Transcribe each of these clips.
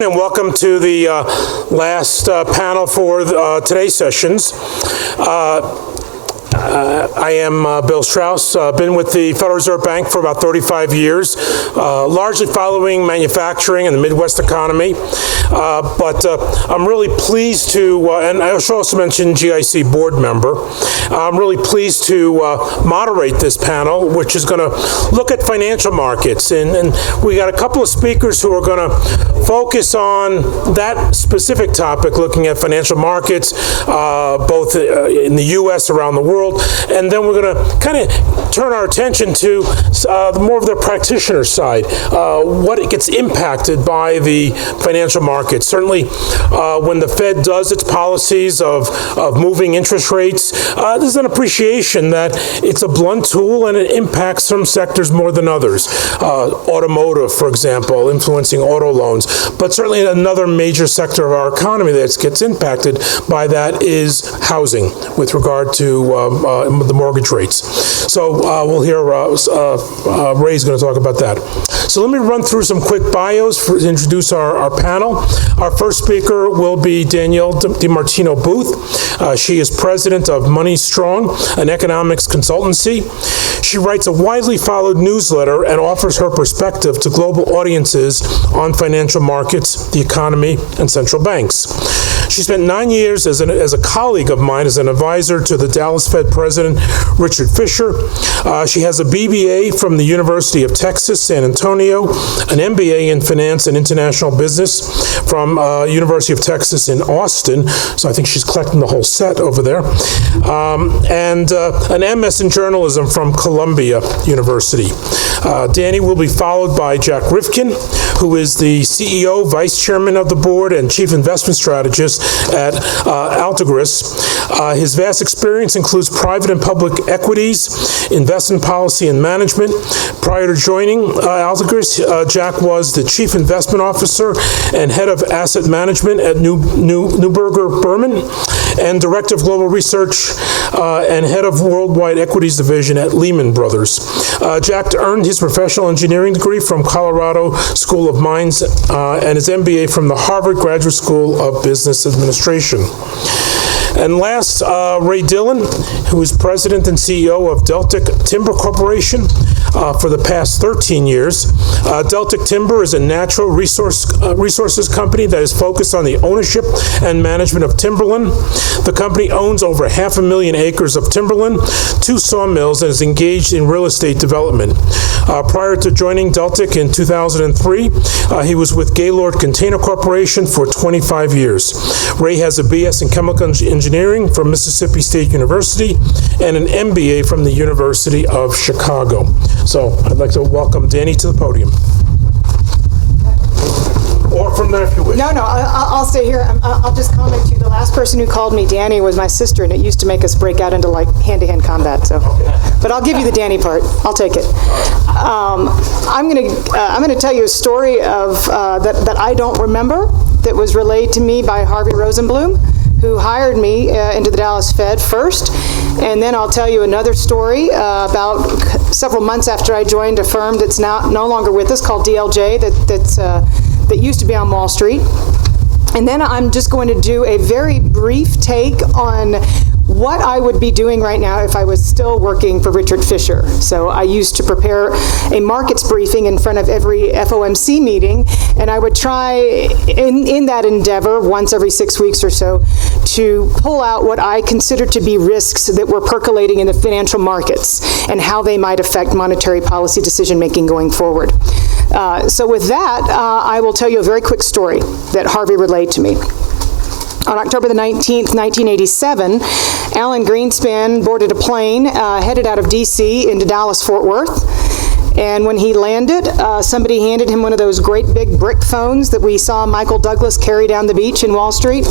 And welcome to the last panel for today's sessions. I am Bill Strauss, been with the Federal Reserve Bank for about 35 years, largely following manufacturing and the Midwest economy. But I'm really pleased to, and I should also mention GIC board member, I'm really pleased to moderate this panel, which is going to look at financial markets. And we got a couple of speakers who are going to focus on that specific topic, looking at financial markets, both in the U.S., around the world. And then we're going to kind of turn our attention to more of the practitioner side, what it gets impacted by the financial markets. Certainly, when the Fed does its policies of moving interest rates, there's an appreciation that it's a blunt tool and it impacts some sectors more than others. Automotive, for example, influencing auto loans. But certainly another major sector of our economy that gets impacted by that is housing with regard to the mortgage rates. So we'll hear Ray's going to talk about that. So let me run through some quick bios to introduce our panel. Our first speaker will be Danielle DiMartino Booth. She is president of Money Strong, an economics consultancy. She writes a widely followed newsletter and offers her perspective to global audiences on financial markets, the economy, and central banks. She spent 9 years as a colleague of mine, as an advisor to the Dallas Fed President Richard Fisher. She has a BBA from the University of Texas, San Antonio, an MBA in Finance and International Business from University of Texas in Austin, so I think she's collecting the whole set over there, and an MS in Journalism from Columbia University. Danny will be followed by Jack Rifkin, who is the CEO, Vice Chairman of the Board, and Chief Investment Strategist at Altegris. His vast experience includes private and public equities, investment policy, and management. Prior to joining Altegris, Jack was the Chief Investment Officer and Head of Asset Management at Neuberger Berman, and Director of Global Research and Head of Worldwide Equities Division at Lehman Brothers. Jack earned his professional engineering degree from Colorado School of Mines and his MBA from the Harvard Graduate School of Business Administration. And last, Ray Dillon, who is president and CEO of Deltic Timber Corporation for the past 13 years. Deltic Timber is a natural resources company that is focused on the ownership and management of timberland. The company owns over 500,000 acres of timberland, 2 sawmills, and is engaged in real estate development. Prior to joining Deltic in 2003, he was with Gaylord Container Corporation for 25 years. Ray has a BS in Chemical Engineering from Mississippi State University and an MBA from the University of Chicago. So I'd like to welcome Danny to the podium. Or from there if you wish. No, I'll stay here. I'll just comment to you. The last person who called me Danny was my sister, and it used to make us break out into like hand-to-hand combat. So, but I'll give you the Danny part. I'll take it. I'm gonna tell you a story of that I don't remember, that was relayed to me by Harvey Rosenblum, who hired me into the Dallas Fed first. And then I'll tell you another story about several months after I joined a firm that's now no longer with us, called DLJ, that used to be on Wall Street. And then I'm just going to do a very brief take on what I would be doing right now if I was still working for Richard Fisher. So I used to prepare a markets briefing in front of every FOMC meeting, and I would try in that endeavor once every 6 weeks or so to pull out what I consider to be risks that were percolating in the financial markets and how they might affect monetary policy decision making going forward. So with that, I will tell you a very quick story that Harvey relayed to me. On October the 19th, 1987, Alan Greenspan boarded a plane headed out of D.C. into Dallas-Fort Worth. And when he landed, somebody handed him one of those great big brick phones that we saw Michael Douglas carry down the beach in Wall Street.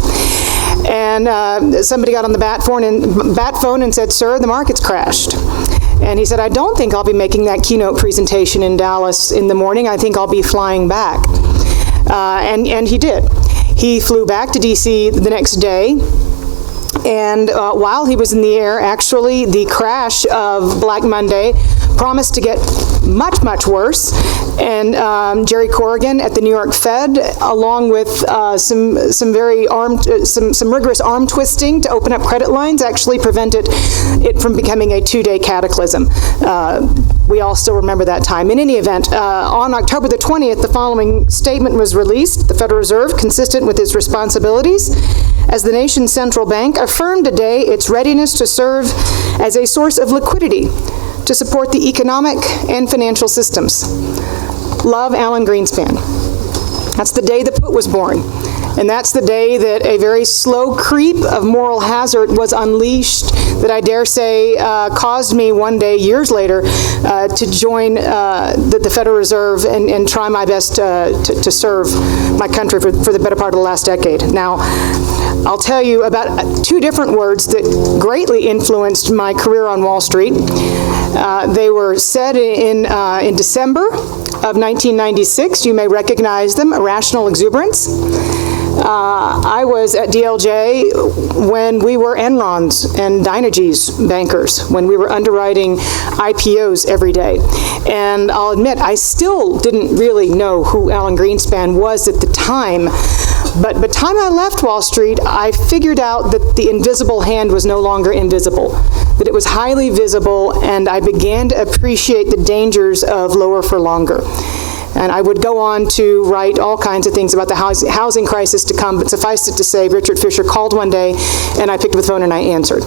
And somebody got on the bat phone and said, "Sir, the market's crashed." And he said, "I don't think I'll be making that keynote presentation in Dallas in the morning. I think I'll be flying back." And he did. He flew back to D.C. the next day, and while he was in the air, actually, the crash of Black Monday promised to get much, much worse. And Jerry Corrigan at the New York Fed, along with some rigorous arm twisting to open up credit lines, actually prevented it from becoming a 2-day cataclysm. We all still remember that time. In any event, on October the 20th, the following statement was released. The Federal Reserve, consistent with its responsibilities as the nation's central bank, affirmed today its readiness to serve as a source of liquidity to support the economic and financial systems. Love, Alan Greenspan. That's the day the put was born. And that's the day that a very slow creep of moral hazard was unleashed that I dare say caused me one day, years later, to join the Federal Reserve and try my best to serve my country for the better part of the last decade. Now, I'll tell you about 2 different words that greatly influenced my career on Wall Street. They were said in December of 1996. You may recognize them: irrational exuberance. I was at DLJ when we were Enron's and Dynegy's bankers, when we were underwriting IPOs every day. And I'll admit, I still didn't really know who Alan Greenspan was at the time. But by the time I left Wall Street, I figured out that the invisible hand was no longer invisible, that it was highly visible, and I began to appreciate the dangers of lower for longer. And I would go on to write all kinds of things about the housing crisis to come, but suffice it to say, Richard Fisher called one day, and I picked up the phone and I answered.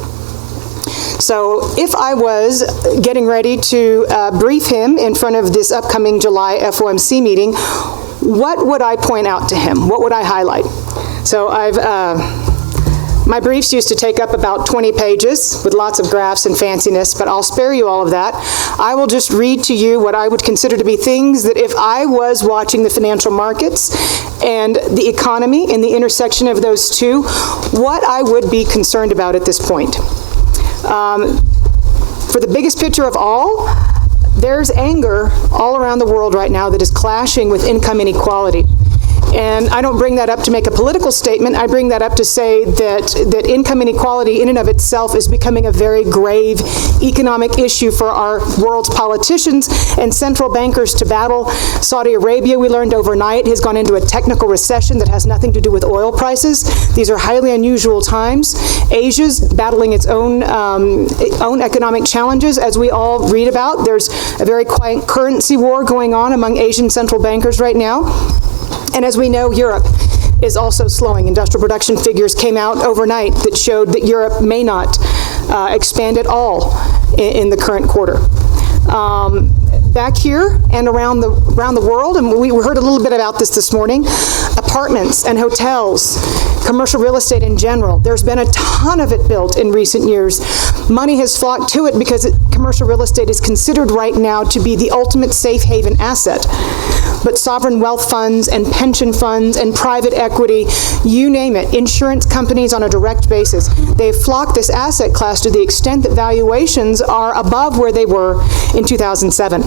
So if I was getting ready to brief him in front of this upcoming July FOMC meeting, what would I point out to him? What would I highlight? So my briefs used to take up about 20 pages with lots of graphs and fanciness, but I'll spare you all of that. I will just read to you what I would consider to be things that if I was watching the financial markets and the economy and the intersection of those two, what I would be concerned about at this point. For the biggest picture of all, there's anger all around the world right now that is clashing with income inequality. And I don't bring that up to make a political statement. I bring that up to say that income inequality in and of itself is becoming a very grave economic issue for our world's politicians and central bankers to battle. Saudi Arabia, we learned overnight, has gone into a technical recession that has nothing to do with oil prices. These are highly unusual times. Asia's battling its own economic challenges, as we all read about. There's a very quiet currency war going on among Asian central bankers right now. And as we know, Europe is also slowing. Industrial production figures came out overnight that showed that Europe may not expand at all in the current quarter. Back here and around the world, and we heard a little bit about this morning, apartments and hotels, commercial real estate in general. There's been a ton of it built in recent years. Money has flocked to it because commercial real estate is considered right now to be the ultimate safe haven asset. But sovereign wealth funds and pension funds and private equity, you name it, insurance companies on a direct basis, they've flocked this asset class to the extent that valuations are above where they were in 2007.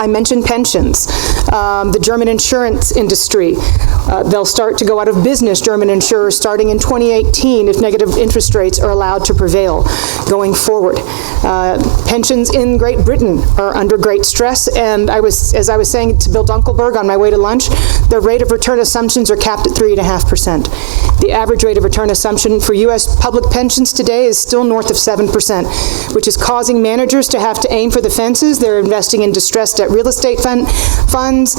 I mentioned pensions, the German insurance industry. They'll start to go out of business, German insurers, starting in 2018 if negative interest rates are allowed to prevail going forward. Pensions in Great Britain are under great stress, and as I was saying to Bill Dunkelberg on my way to lunch, the rate of return assumptions are capped at 3.5%. The average rate of return assumption for U.S. public pensions today is still north of 7%, which is causing managers to have to aim for the fences. They're investing in distressed debt real estate funds,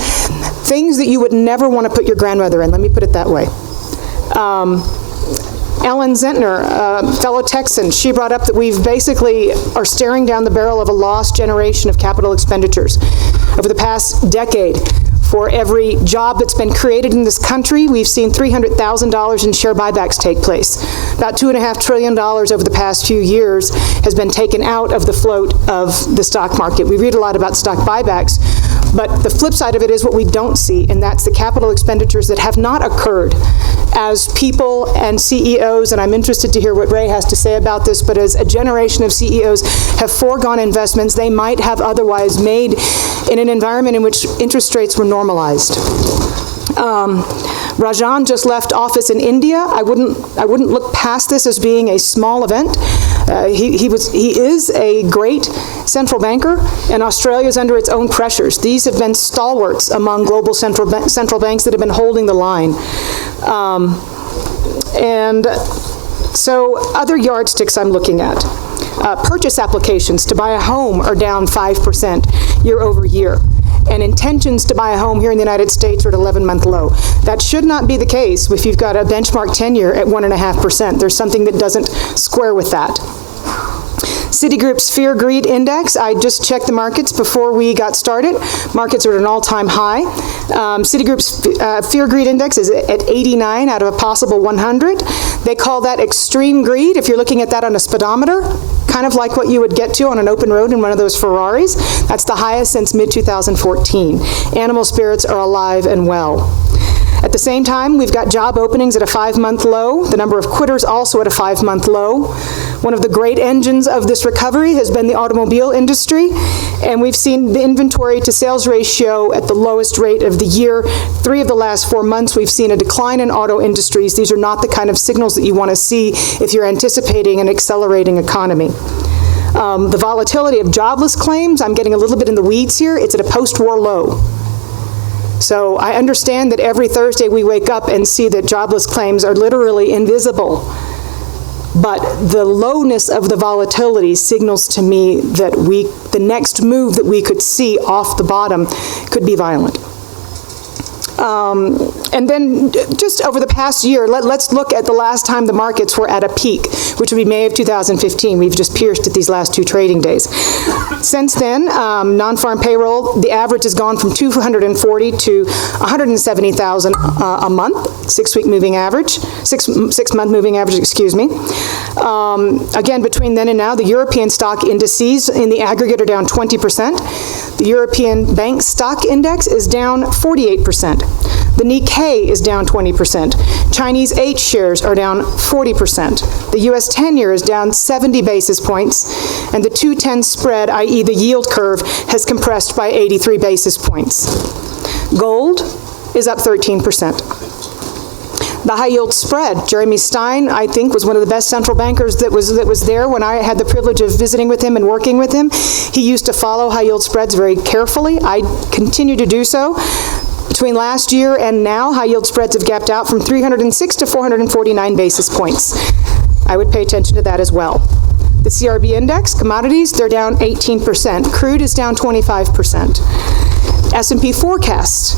things that you would never want to put your grandmother in, let me put it that way. Ellen Zentner, a fellow Texan, she brought up that we've basically are staring down the barrel of a lost generation of capital expenditures. Over the past decade, for every job that's been created in this country, we've seen $300,000 in share buybacks take place. About $2.5 trillion over the past few years has been taken out of the float of the stock market. We read a lot about stock buybacks, but the flip side of it is what we don't see, and that's the capital expenditures that have not occurred as people and CEOs, and I'm interested to hear what Ray has to say about this, but as a generation of CEOs have foregone investments they might have otherwise made in an environment in which interest rates were normalized. Rajan just left office in India. I wouldn't look past this as being a small event. He is a great central banker, and Australia is under its own pressures. These have been stalwarts among global central banks that have been holding the line. And so other yardsticks I'm looking at. Purchase applications to buy a home are down 5% year over year. And intentions to buy a home here in the United States are at 11-month low. That should not be the case if you've got a benchmark 10-year at 1.5%. There's something that doesn't square with that. Citigroup's Fear Greed Index, I just checked the markets before we got started. Markets are at an all-time high. Citigroup's Fear Greed Index is at 89 out of a possible 100. They call that extreme greed. If you're looking at that on a speedometer, kind of like what you would get to on an open road in one of those Ferraris, that's the highest since mid-2014. Animal spirits are alive and well. At the same time, we've got job openings at a 5-month low, the number of quitters also at a 5-month low. One of the great engines of this recovery has been the automobile industry, and we've seen the inventory to sales ratio at the lowest rate of the year. 3 of the last 4 months, we've seen a decline in auto industries. These are not the kind of signals that you want to see if you're anticipating an accelerating economy. The volatility of jobless claims, I'm getting a little bit in the weeds here, it's at a post-war low. So I understand that every Thursday we wake up and see that jobless claims are literally invisible. But the lowness of the volatility signals to me that the next move that we could see off the bottom could be violent. And then just over the past year, let's look at the last time the markets were at a peak, which would be May of 2015. We've just pierced at these last 2 trading days. Since then, non-farm payroll, the average has gone from 240 to 170,000 a month, 6-week moving average, 6-month moving average, excuse me. Again, between then and now, the European stock indices in the aggregate are down 20%. The European Bank Stock Index is down 48%. The Nikkei is down 20%. Chinese H shares are down 40%. The U.S. 10-year is down 70 basis points, and the 2-10 spread, i.e. the yield curve, has compressed by 83 basis points. Gold is up 13%. The high-yield spread, Jeremy Stein, I think, was one of the best central bankers that was there when I had the privilege of visiting with him and working with him. He used to follow high-yield spreads very carefully. I continue to do so. Between last year and now, high-yield spreads have gapped out from 306 to 449 basis points. I would pay attention to that as well. The CRB index, commodities, they're down 18%. Crude is down 25%. S&P forecast,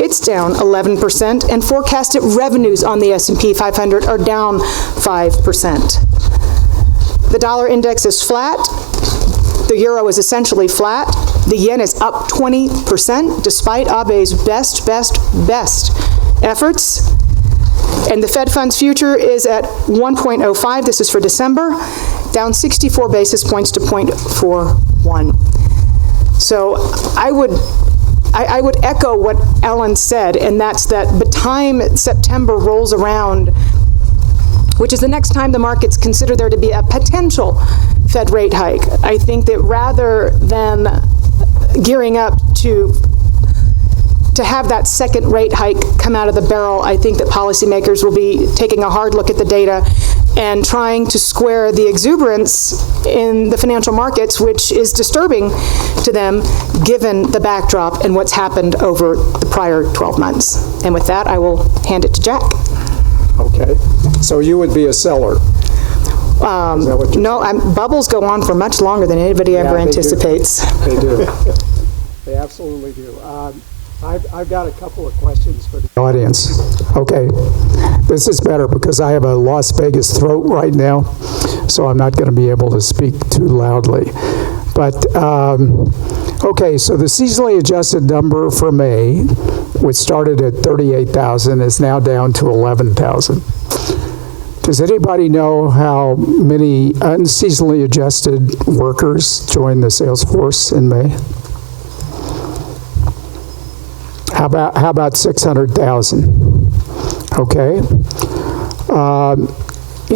it's down 11%, and forecasted revenues on the S&P 500 are down 5%. The dollar index is flat. The euro is essentially flat. The yen is up 20%, despite Abe's best efforts. And the Fed funds future is at 1.05. This is for December, down 64 basis points to 0.41. So I would echo what Ellen said, and that's that by the time September rolls around, which is the next time the markets consider there to be a potential Fed rate hike, I think that rather than gearing up to have that second rate hike come out of the barrel, I think that policymakers will be taking a hard look at the data and trying to square the exuberance in the financial markets, which is disturbing to them given the backdrop and what's happened over the prior 12 months. And with that, I will hand it to Jack. Okay. So you would be a seller? No, bubbles go on for much longer than anybody ever anticipates. They do. They absolutely do. I've got a couple of questions for the audience. Okay, this is better because I have a Las Vegas throat right now, so I'm not going to be able to speak too loudly. But, okay, so the seasonally adjusted number for May, which started at 38,000, is now down to 11,000. Does anybody know how many unseasonally adjusted workers joined the sales force in May? How about 600,000? Okay.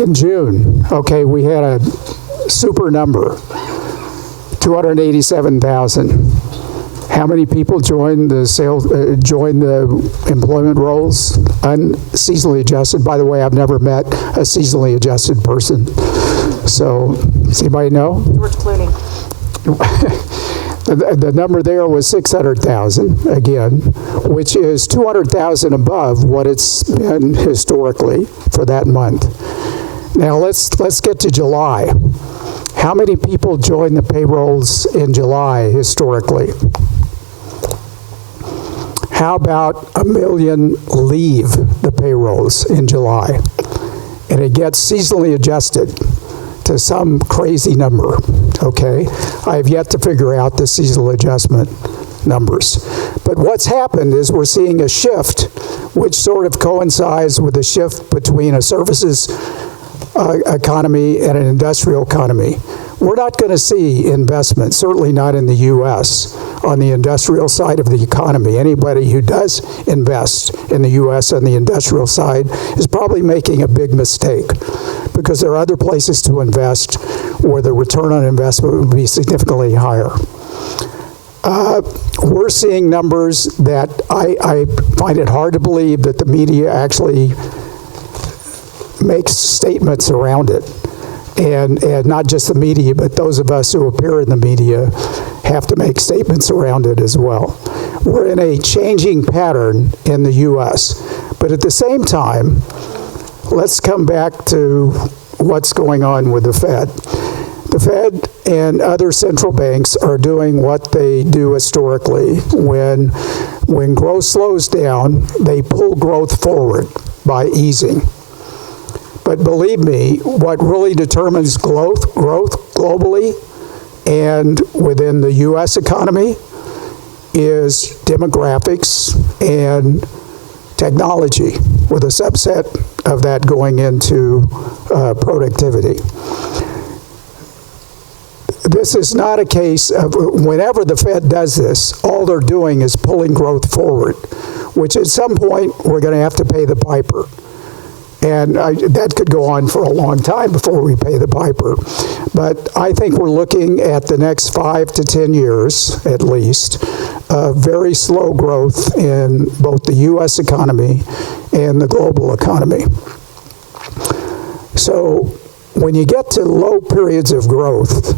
In June, okay, we had a super number, 287,000. How many people join the employment rolls unseasonally adjusted? By the way, I've never met a seasonally adjusted person. So, does anybody know? George Clooney. The number there was 600,000 again, which is 200,000 above what it's been historically for that month. Now let's get to July. How many people join the payrolls in July historically? How about 1 million leave the payrolls in July? And it gets seasonally adjusted to some crazy number, okay? I have yet to figure out the seasonal adjustment numbers. But what's happened is we're seeing a shift, which sort of coincides with a shift between a services economy and an industrial economy. We're not going to see investment, certainly not in the U.S., on the industrial side of the economy. Anybody who does invest in the U.S. on the industrial side is probably making a big mistake, because there are other places to invest where the return on investment would be significantly higher. We're seeing numbers that I find it hard to believe that the media actually makes statements around it. And not just the media, but those of us who appear in the media have to make statements around it as well. We're in a changing pattern in the U.S. But at the same time, let's come back to what's going on with the Fed. The Fed and other central banks are doing what they do historically. When growth slows down, they pull growth forward by easing. But believe me, what really determines growth globally and within the U.S. economy is demographics and technology, with a subset of that going into productivity. This is not a case of, whenever the Fed does this, all they're doing is pulling growth forward, which at some point we're going to have to pay the piper. And that could go on for a long time before we pay the piper. But I think we're looking at the next 5 to 10 years, at least, of very slow growth in both the U.S. economy and the global economy. So when you get to low periods of growth,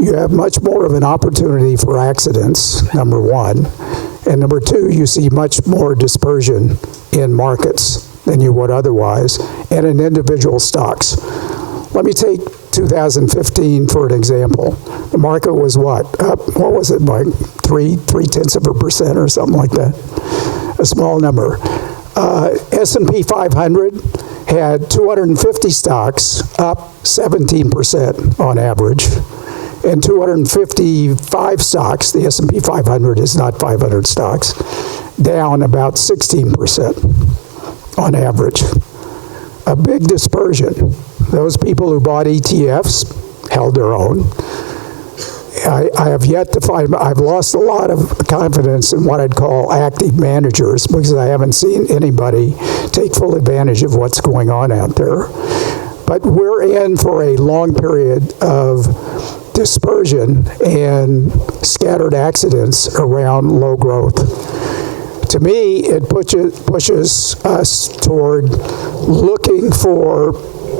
you have much more of an opportunity for accidents, number one. And number two, you see much more dispersion in markets than you would otherwise, and in individual stocks. Let me take 2015 for an example. The market was what? Up, what was it, like 0.3% or something like that? A small number. S&P 500 had 250 stocks up 17% on average, and 255 stocks, the S&P 500 is not 500 stocks, down about 16%. On average. A big dispersion. Those people who bought ETFs held their own. I have yet to find, I've lost a lot of confidence in what I'd call active managers, because I haven't seen anybody take full advantage of what's going on out there. But we're in for a long period of dispersion and scattered accidents around low growth. To me, it pushes us toward looking for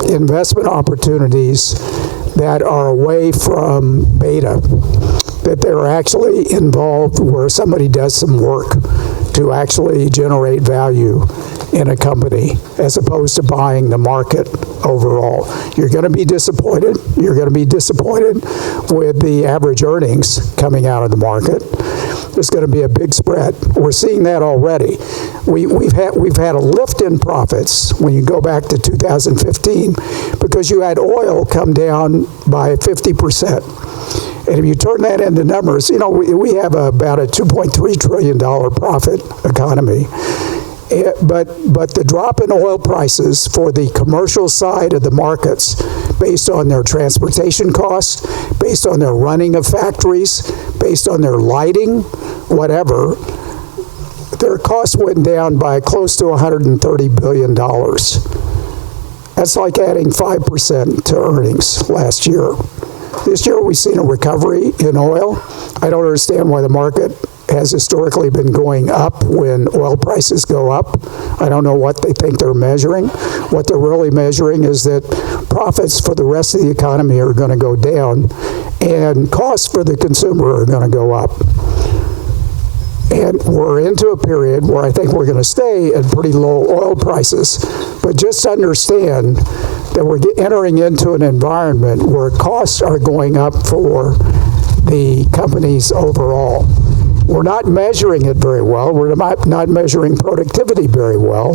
investment opportunities that are away from beta, that they're actually involved where somebody does some work to actually generate value in a company, as opposed to buying the market overall. You're going to be disappointed. You're going to be disappointed with the average earnings coming out of the market. There's going to be a big spread. We're seeing that already. We've had a lift in profits when you go back to 2015, because you had oil come down by 50%. And if you turn that into numbers, you know, we have about a $2.3 trillion profit economy. But the drop in oil prices for the commercial side of the markets, based on their transportation costs, based on their running of factories, based on their lighting, whatever, their costs went down by close to $130 billion. That's like adding 5% to earnings last year. This year we've seen a recovery in oil. I don't understand why the market has historically been going up when oil prices go up. I don't know what they think they're measuring. What they're really measuring is that profits for the rest of the economy are going to go down and costs for the consumer are going to go up. And we're into a period where I think we're going to stay at pretty low oil prices. But just understand that we're entering into an environment where costs are going up for the companies overall. We're not measuring it very well. We're not measuring productivity very well.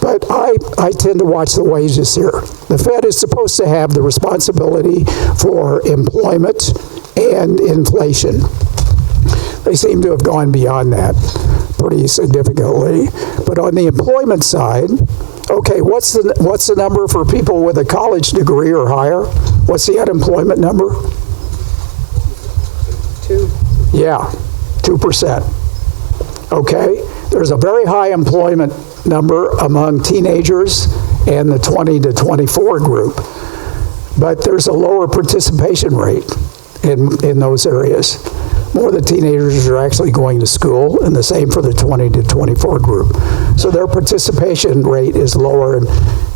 But I tend to watch the wages here. The Fed is supposed to have the responsibility for employment and inflation. They seem to have gone beyond that pretty significantly. But on the employment side, okay, what's the number for people with a college degree or higher? What's the unemployment number? 2. Yeah, 2%. Okay, there's a very high employment number among teenagers and the 20 to 24 group, but there's a lower participation rate in those areas. More of the teenagers are actually going to school, and the same for the 20 to 24 group. So their participation rate is lower, and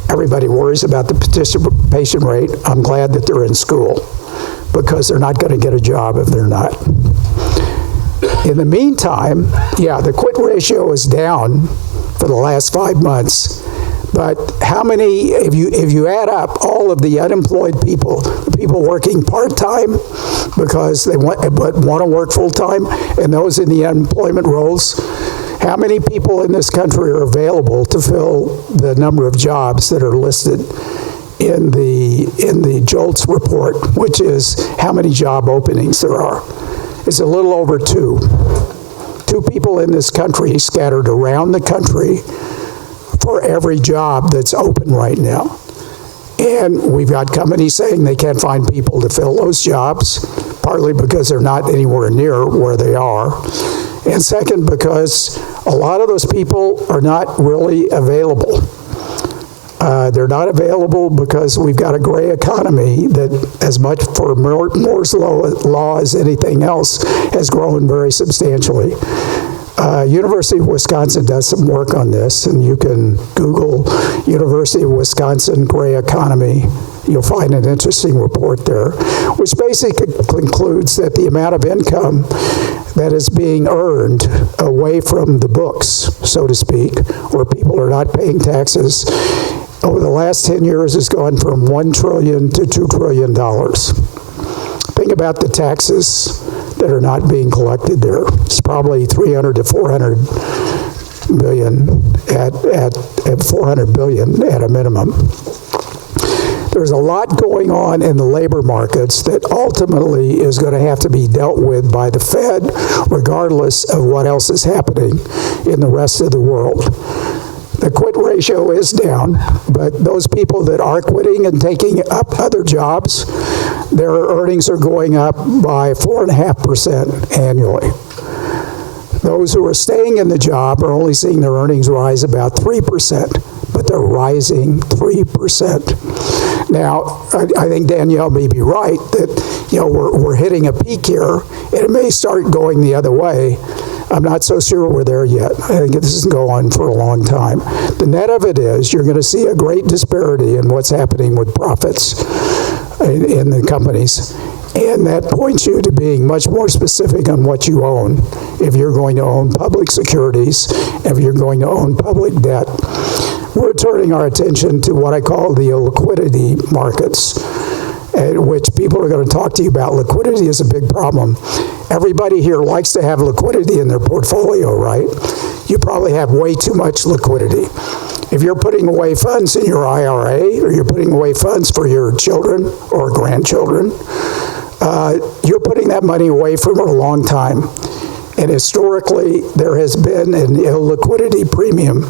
everybody worries about the participation rate. I'm glad that they're in school, because they're not going to get a job if they're not. In the meantime, yeah, the quit ratio is down for the last 5 months. But how many, if you add up all of the unemployed people, the people working part-time because they want to work full-time, and those in the unemployment roles, how many people in this country are available to fill the number of jobs that are listed in the JOLTS report, which is how many job openings there are? It's a little over 2. 2 people in this country scattered around the country for every job that's open right now. And we've got companies saying they can't find people to fill those jobs, partly because they're not anywhere near where they are, and second, because a lot of those people are not really available. They're not available because we've got a gray economy that, as much for Moore's law as anything else, has grown very substantially. University of Wisconsin does some work on this, and you can Google University of Wisconsin gray economy. You'll find an interesting report there, which basically concludes that the amount of income that is being earned away from the books, so to speak, where people are not paying taxes, over the last 10 years has gone from $1 trillion to $2 trillion. Think about the taxes that are not being collected there. It's probably 300 to 400 billion at 400 billion at a minimum. There's a lot going on in the labor markets that ultimately is going to have to be dealt with by the Fed, regardless of what else is happening in the rest of the world. The quit ratio is down, but those people that are quitting and taking up other jobs, their earnings are going up by 4.5% annually. Those who are staying in the job are only seeing their earnings rise about 3%, but they're rising 3%. Now, I think Danielle may be right that we're hitting a peak here, and it may start going the other way. I'm not so sure we're there yet. I think this is going to go on for a long time. The net of it is you're going to see a great disparity in what's happening with profits in the companies. And that points you to being much more specific on what you own. If you're going to own public securities, if you're going to own public debt. We're turning our attention to what I call the liquidity markets, which people are going to talk to you about. Liquidity is a big problem. Everybody here likes to have liquidity in their portfolio, right? You probably have way too much liquidity. If you're putting away funds in your IRA, or you're putting away funds for your children or grandchildren, you're putting that money away for a long time. And historically, there has been an illiquidity premium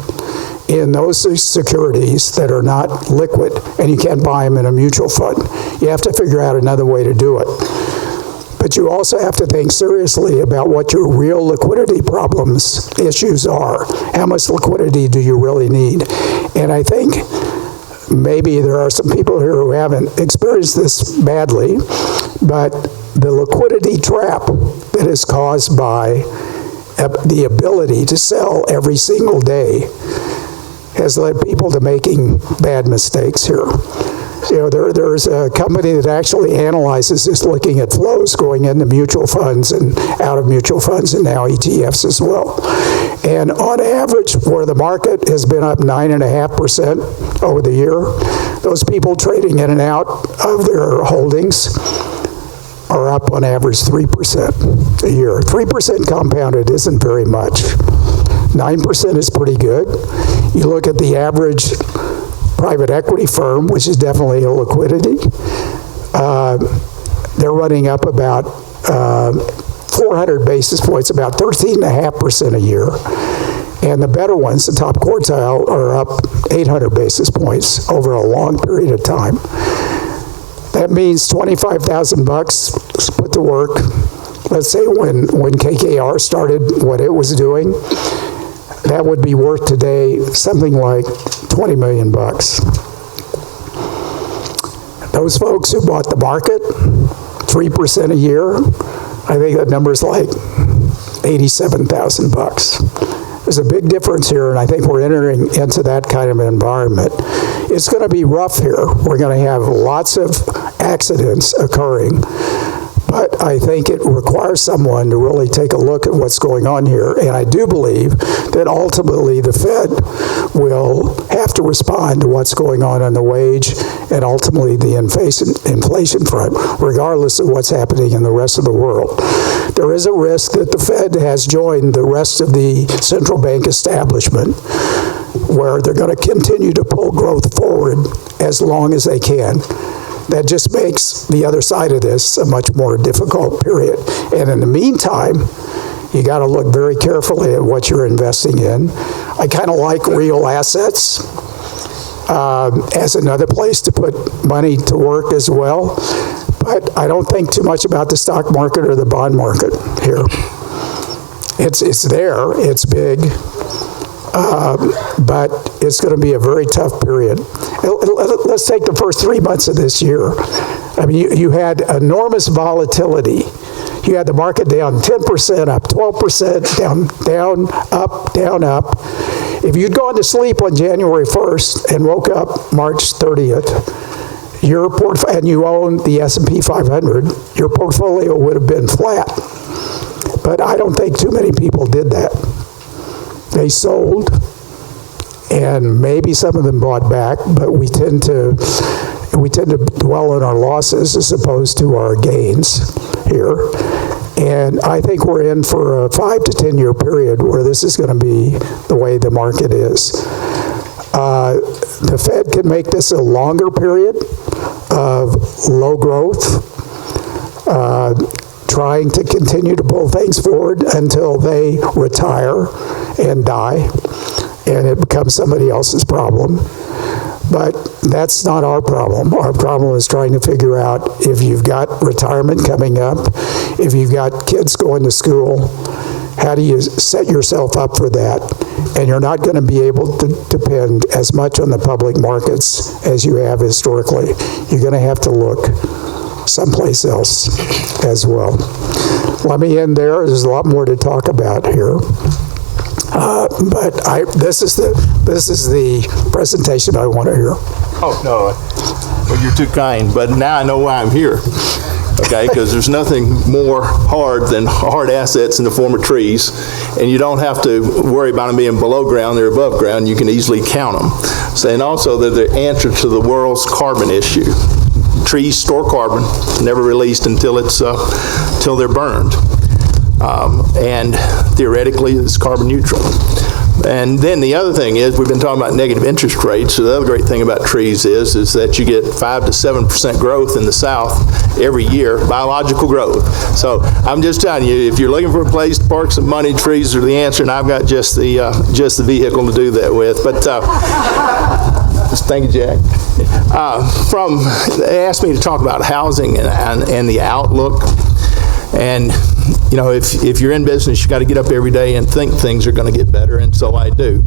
in those securities that are not liquid, and you can't buy them in a mutual fund. You have to figure out another way to do it. But you also have to think seriously about what your real liquidity issues are. How much liquidity do you really need? And I think maybe there are some people here who haven't experienced this badly, but the liquidity trap that is caused by the ability to sell every single day has led people to making bad mistakes here. There's a company that actually analyzes this, looking at flows going into mutual funds and out of mutual funds and now ETFs as well. And on average, where the market has been up 9.5% over the year, those people trading in and out of their holdings are up on average 3% a year. 3% compounded isn't very much. 9% is pretty good. You look at the average private equity firm, which is definitely a liquidity, they're running up about 400 basis points, about 13.5% a year. And the better ones, the top quartile, are up 800 basis points over a long period of time. That means $25,000 put to work. Let's say when KKR started what it was doing, that would be worth today something like $20 million. Those folks who bought the market 3% a year, I think that number's like $87,000. There's a big difference here, and I think we're entering into that kind of an environment. It's going to be rough here. We're going to have lots of accidents occurring. But I think it requires someone to really take a look at what's going on here. And I do believe that ultimately the Fed will have to respond to what's going on the wage and ultimately the inflation front, regardless of what's happening in the rest of the world. There is a risk that the Fed has joined the rest of the central bank establishment, where they're going to continue to pull growth forward as long as they can. That just makes the other side of this a much more difficult period. And in the meantime, you got to look very carefully at what you're investing in. I kind of like real assets as another place to put money to work as well. But I don't think too much about the stock market or the bond market here. It's there, it's big. But it's going to be a very tough period. Let's take the first 3 months of this year. I mean, you had enormous volatility. You had the market down 10%, up 12%, down, up. If you'd gone to sleep on January 1st and woke up March 30th, and you owned the S&P 500, your portfolio would have been flat. But I don't think too many people did that. They sold, and maybe some of them bought back, but we tend to dwell on our losses as opposed to our gains here. And I think we're in for a 5 to 10 year period where this is going to be the way the market is. The Fed can make this a longer period of low growth, trying to continue to pull things forward until they retire and die, and it becomes somebody else's problem. But that's not our problem. Our problem is trying to figure out if you've got retirement coming up, if you've got kids going to school, how do you set yourself up for that? And you're not going to be able to depend as much on the public markets as you have historically. You're going to have to look someplace else as well. Let me end there. There's a lot more to talk about here. But this is the presentation I want to hear. Oh, no. Well, you're too kind. But now I know why I'm here. Okay, because there's nothing more hard than hard assets in the form of trees. And you don't have to worry about them being below ground, they're above ground. You can easily count them. So, and also they're the answer to the world's carbon issue. Trees store carbon, never released until they're burned. And theoretically, it's carbon neutral. And then the other thing is, we've been talking about negative interest rates. So the other great thing about trees is that you get 5 to 7% growth in the South every year, biological growth. So I'm just telling you, if you're looking for a place to park some money, trees are the answer, and I've got just the vehicle to do that with. But thank you, Jack. They asked me to talk about housing and the outlook. And you know, if you're in business, you got to get up every day and think things are going to get better, and so I do.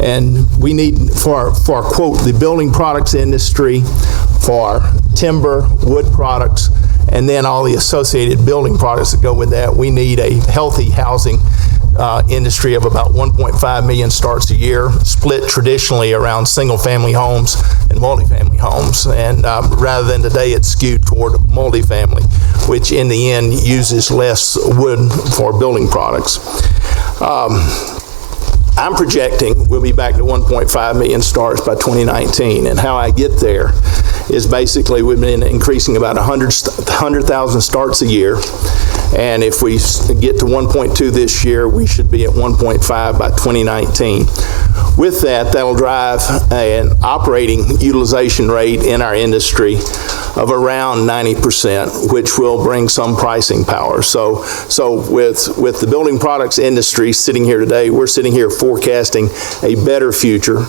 And we need, for our quote, the building products industry, for timber, wood products, and then all the associated building products that go with that, we need a healthy housing industry of about 1.5 million starts a year, split traditionally around single-family homes and multifamily homes. And rather than today, it's skewed toward multifamily, which in the end uses less wood for building products. I'm projecting we'll be back to 1.5 million starts by 2019, and how I get there is basically we've been increasing about 100,000 starts a year, and if we get to 1.2 this year, we should be at 1.5 by 2019. With that, that'll drive an operating utilization rate in our industry of around 90%, which will bring some pricing power. So with the building products industry sitting here today, we're sitting here forecasting a better future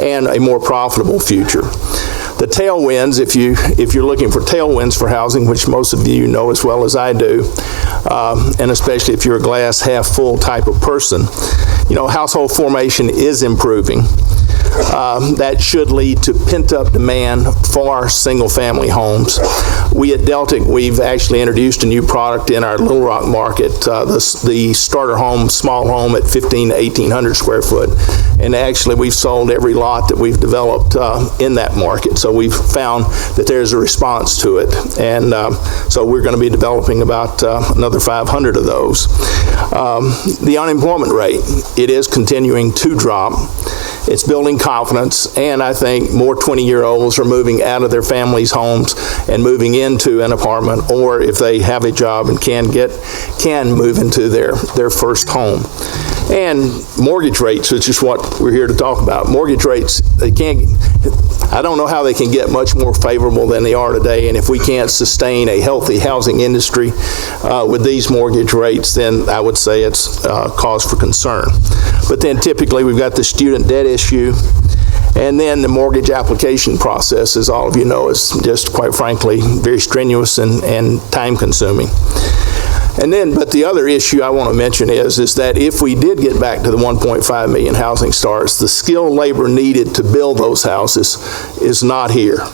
and a more profitable future. The tailwinds, if you're looking for tailwinds for housing, which most of you know as well as I do, and especially if you're a glass half full type of person, household formation is improving. That should lead to pent-up demand for single-family homes. We at Deltic, we've actually introduced a new product in our Little Rock market, the starter home, small home at 1,500 to 1,800 square foot. And actually, we've sold every lot that we've developed in that market. So we've found that there's a response to it. And so we're going to be developing about another 500 of those. The unemployment rate, it is continuing to drop. It's building confidence, and I think more 20-year-olds are moving out of their families' homes and moving into an apartment, or if they have a job and can move into their first home. And mortgage rates, which is what we're here to talk about. Mortgage rates, I don't know how they can get much more favorable than they are today, and if we can't sustain a healthy housing industry with these mortgage rates, then I would say it's cause for concern. But then typically we've got the student debt issue, and then the mortgage application process, as all of you know, is just, quite frankly, very strenuous and time-consuming. But the other issue I want to mention is that if we did get back to the 1.5 million housing starts, the skilled labor needed to build those houses is not here.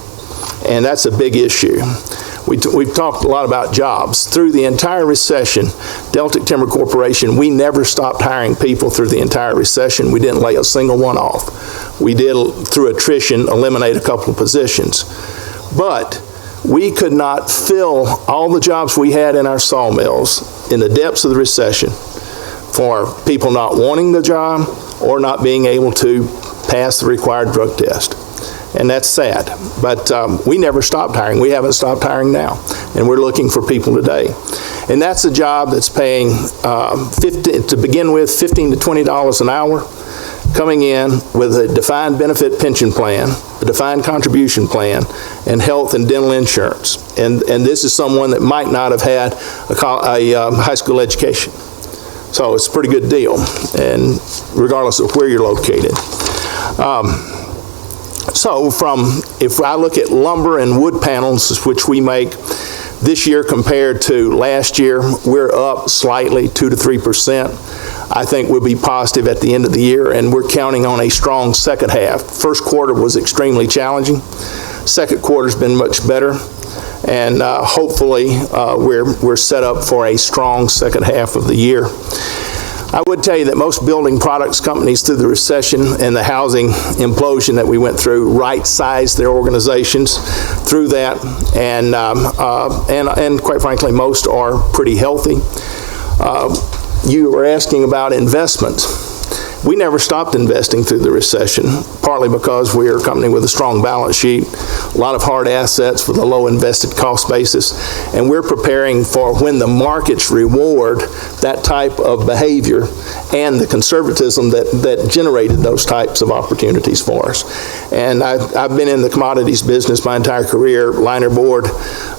And that's a big issue. We've talked a lot about jobs. Through the entire recession, Deltic Timber Corporation, we never stopped hiring people through the entire recession. We didn't lay a single one off. We did, through attrition, eliminate a couple of positions. But we could not fill all the jobs we had in our sawmills in the depths of the recession for people not wanting the job or not being able to pass the required drug test. And that's sad. But we never stopped hiring. We haven't stopped hiring now. And we're looking for people today. And that's a job that's paying, to begin with, $15 to $20 an hour, coming in with a defined benefit pension plan, a defined contribution plan, and health and dental insurance. And this is someone that might not have had a high school education. So it's a pretty good deal, and regardless of where you're located. If I look at lumber and wood panels, which we make this year compared to last year, we're up slightly, 2 to 3%. I think we'll be positive at the end of the year, and we're counting on a strong second half. First quarter was extremely challenging. Second quarter's been much better, and hopefully we're set up for a strong second half of the year. I would tell you that most building products companies through the recession and the housing implosion that we went through right-sized their organizations through that, and quite frankly, most are pretty healthy. You were asking about investment. We never stopped investing through the recession, partly because we're a company with a strong balance sheet, a lot of hard assets with a low invested cost basis, and we're preparing for when the markets reward that type of behavior and the conservatism that generated those types of opportunities for us. And I've been in the commodities business my entire career, linerboard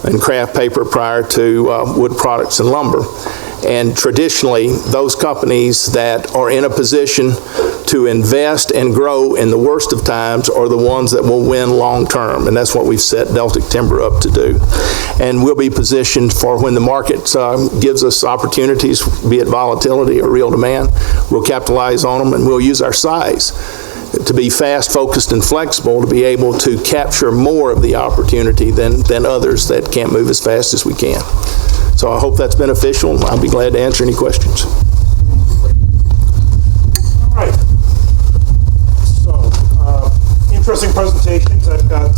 and craft paper prior to wood products and lumber. And traditionally, those companies that are in a position to invest and grow in the worst of times are the ones that will win long term. And that's what we've set Deltic Timber up to do. And we'll be positioned for when the market gives us opportunities, be it volatility or real demand, we'll capitalize on them, and we'll use our size to be fast, focused, and flexible to be able to capture more of the opportunity than others that can't move as fast as we can. So I hope that's beneficial. I'll be glad to answer any questions. Right. So, interesting presentations. I've got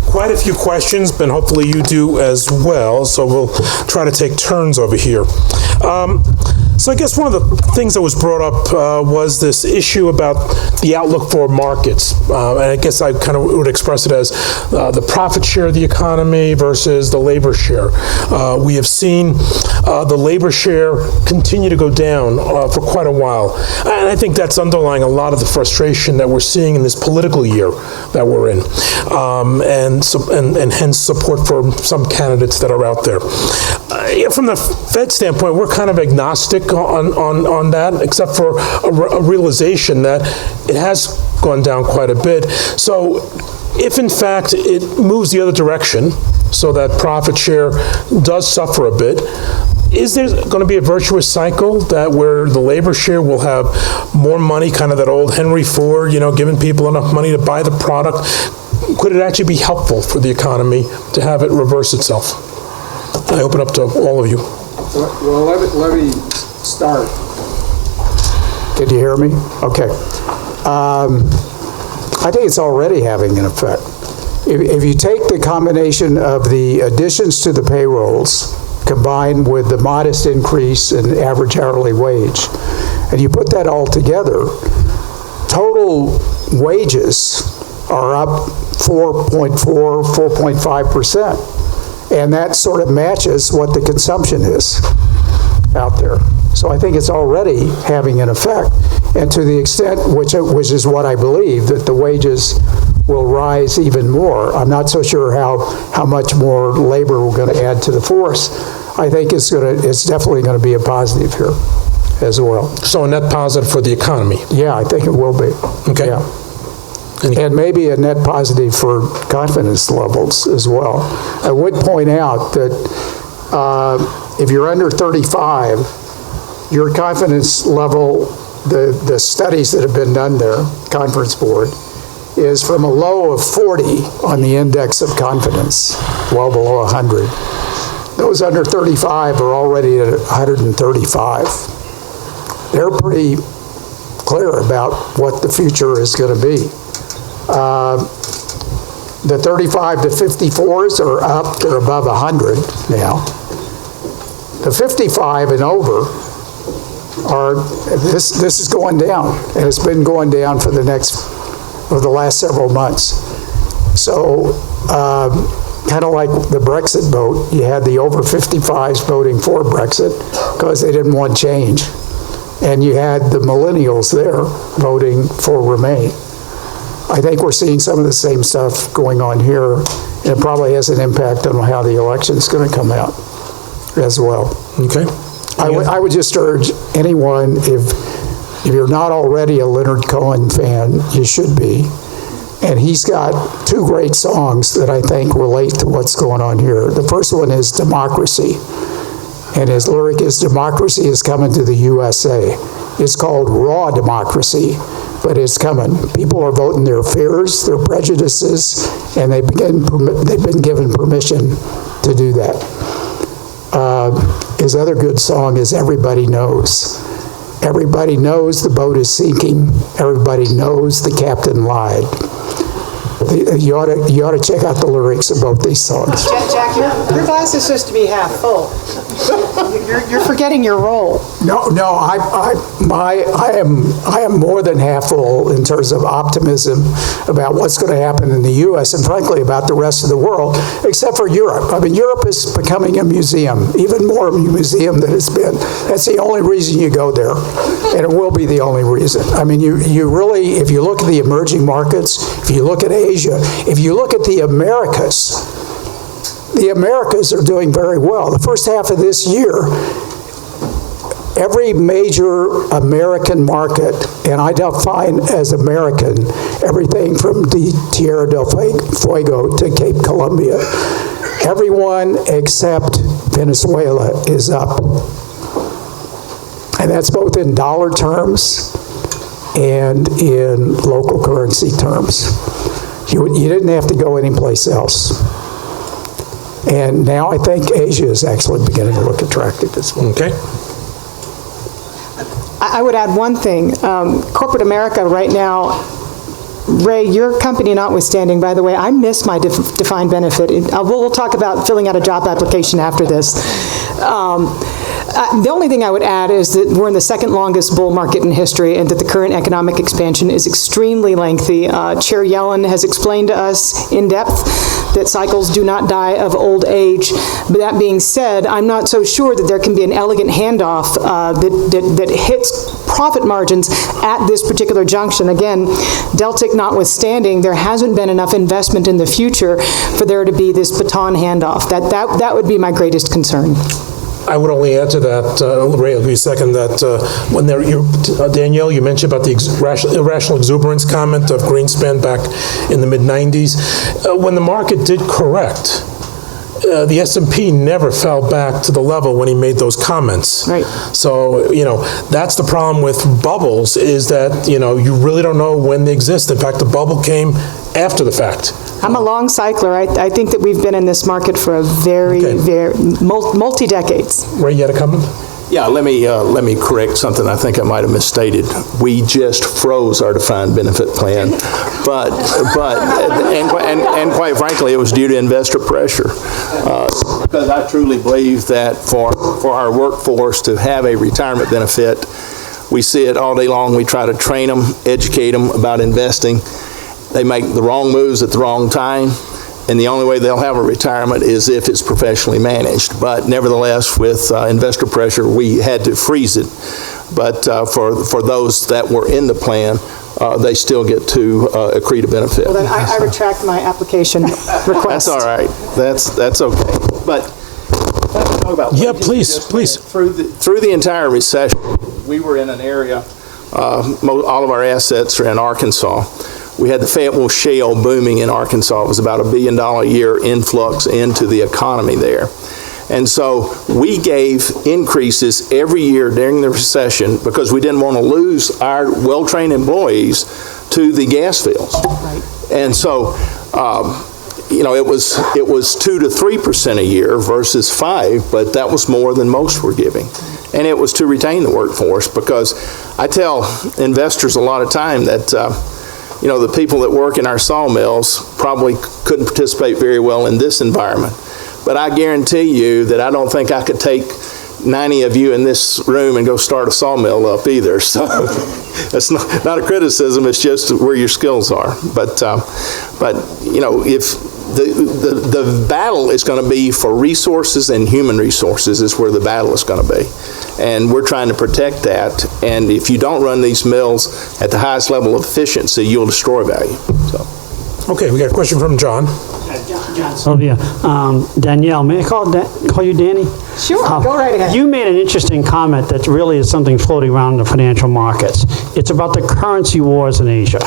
quite a few questions, but hopefully you do as well. So we'll try to take turns over here. So I guess one of the things that was brought up was this issue about the outlook for markets. And I guess I kind of would express it as the profit share of the economy versus the labor share. We have seen the labor share continue to go down for quite a while. And I think that's underlying a lot of the frustration that we're seeing in this political year that we're in. And hence support for some candidates that are out there. From the Fed standpoint, we're kind of agnostic on that, except for a realization that it has gone down quite a bit. So if in fact it moves the other direction, so that profit share does suffer a bit, is there going to be a virtuous cycle that where the labor share will have more money, kind of that old Henry Ford, giving people enough money to buy the product? Could it actually be helpful for the economy to have it reverse itself? I open up to all of you. Well, let me start. Can you hear me? Okay. I think it's already having an effect. If you take the combination of the additions to the payrolls combined with the modest increase in average hourly wage, and you put that all together, total wages are up 4.5%. And that sort of matches what the consumption is out there. So I think it's already having an effect. And to the extent, which is what I believe, that the wages will rise even more. I'm not so sure how much more labor we're going to add to the force. I think it's definitely going to be a positive here as well. So a net positive for the economy? Yeah, I think it will be. Okay. Yeah. And maybe a net positive for confidence levels as well. I would point out that if you're under 35, your confidence level, the studies that have been done there, Conference Board, is from a low of 40 on the index of confidence, well below 100. Those under 35 are already at 135. They're pretty clear about what the future is going to be. The 35 to 54s are up, they're above 100 now. The 55 and over this is going down, and it's been going down for the last several months. So kind of like the Brexit vote, you had the over 55s voting for Brexit because they didn't want change. And you had the millennials there voting for Remain. I think we're seeing some of the same stuff going on here, and it probably has an impact on how the election is going to come out as well. Okay. I would just urge anyone, if you're not already a Leonard Cohen fan, you should be. And he's got two great songs that I think relate to what's going on here. The first one is Democracy, and his lyric is, "Democracy is coming to the USA." It's called Raw Democracy, but it's coming. People are voting their fears, their prejudices, and they've been given permission to do that. His other good song is Everybody Knows. Everybody knows the boat is sinking. Everybody knows the captain lied. You ought to check out the lyrics of both these songs. Jack, your glass is supposed to be half full. You're forgetting your role. No, I am more than half full in terms of optimism about what's going to happen in the U.S. and frankly about the rest of the world, except for Europe. I mean, Europe is becoming a museum, even more of a museum than it's been. That's the only reason you go there, and it will be the only reason. I mean, you really, if you look at the emerging markets, if you look at Asia, if you look at the Americas are doing very well. The first half of this year, every major American market, and I define as American everything from Tierra del Fuego to Cape Columbia, everyone except Venezuela is up. And that's both in dollar terms and in local currency terms. You didn't have to go anyplace else. And now I think Asia is actually beginning to look attractive as well. Okay. I would add one thing. Corporate America right now, Ray, your company notwithstanding, by the way, I miss my defined benefit. We'll talk about filling out a job application after this. The only thing I would add is that we're in the second longest bull market in history and that the current economic expansion is extremely lengthy. Chair Yellen has explained to us in depth that cycles do not die of old age. But that being said, I'm not so sure that there can be an elegant handoff that hits profit margins at this particular junction. Again, Deltic notwithstanding, there hasn't been enough investment in the future for there to be this baton handoff. That would be my greatest concern. I would only add to that, Ray, I'll give you a second, that when Danielle, you mentioned about the irrational exuberance comment of Greenspan back in the mid-90s. When the market did correct, the S&P never fell back to the level when he made those comments. Right. So, that's the problem with bubbles, is that, you really don't know when they exist. In fact, the bubble came after the fact. I'm a long cycler. I think that we've been in this market for a very multi-decades. Ray, you had a comment? Yeah, let me correct something I think I might have misstated. We just froze our defined benefit plan, but quite frankly, it was due to investor pressure. Because I truly believe that for our workforce to have a retirement benefit, we see it all day long. We try to train them, educate them about investing. They make the wrong moves at the wrong time, and the only way they'll have a retirement is if it's professionally managed. But nevertheless, with investor pressure, we had to freeze it. But for those that were in the plan, they still get to accrete a benefit. Well, then I retract my application request. That's all right. That's okay. But let's talk about please. Through the entire recession, we were in an area. All of our assets are in Arkansas. We had the Fayetteville Shale booming in Arkansas. It was about $1 billion a year influx into the economy there. And so we gave increases every year during the recession because we didn't want to lose our well-trained employees to the gas fields. Right. And so, it was 2 to 3% a year versus 5%, but that was more than most were giving. And it was to retain the workforce, because I tell investors a lot of time that the people that work in our sawmills probably couldn't participate very well in this environment. But I guarantee you that I don't think I could take 90 of you in this room and go start a sawmill up either. So that's not a criticism, it's just where your skills are. But if the battle is going to be for resources, and human resources is where the battle is going to be. And we're trying to protect that. And if you don't run these mills at the highest level of efficiency, you'll destroy value. So. Okay, we got a question from John. Sylvia. Danielle, may I call you Danny? Sure, go right ahead. You made an interesting comment that really is something floating around in the financial markets. It's about the currency wars in Asia.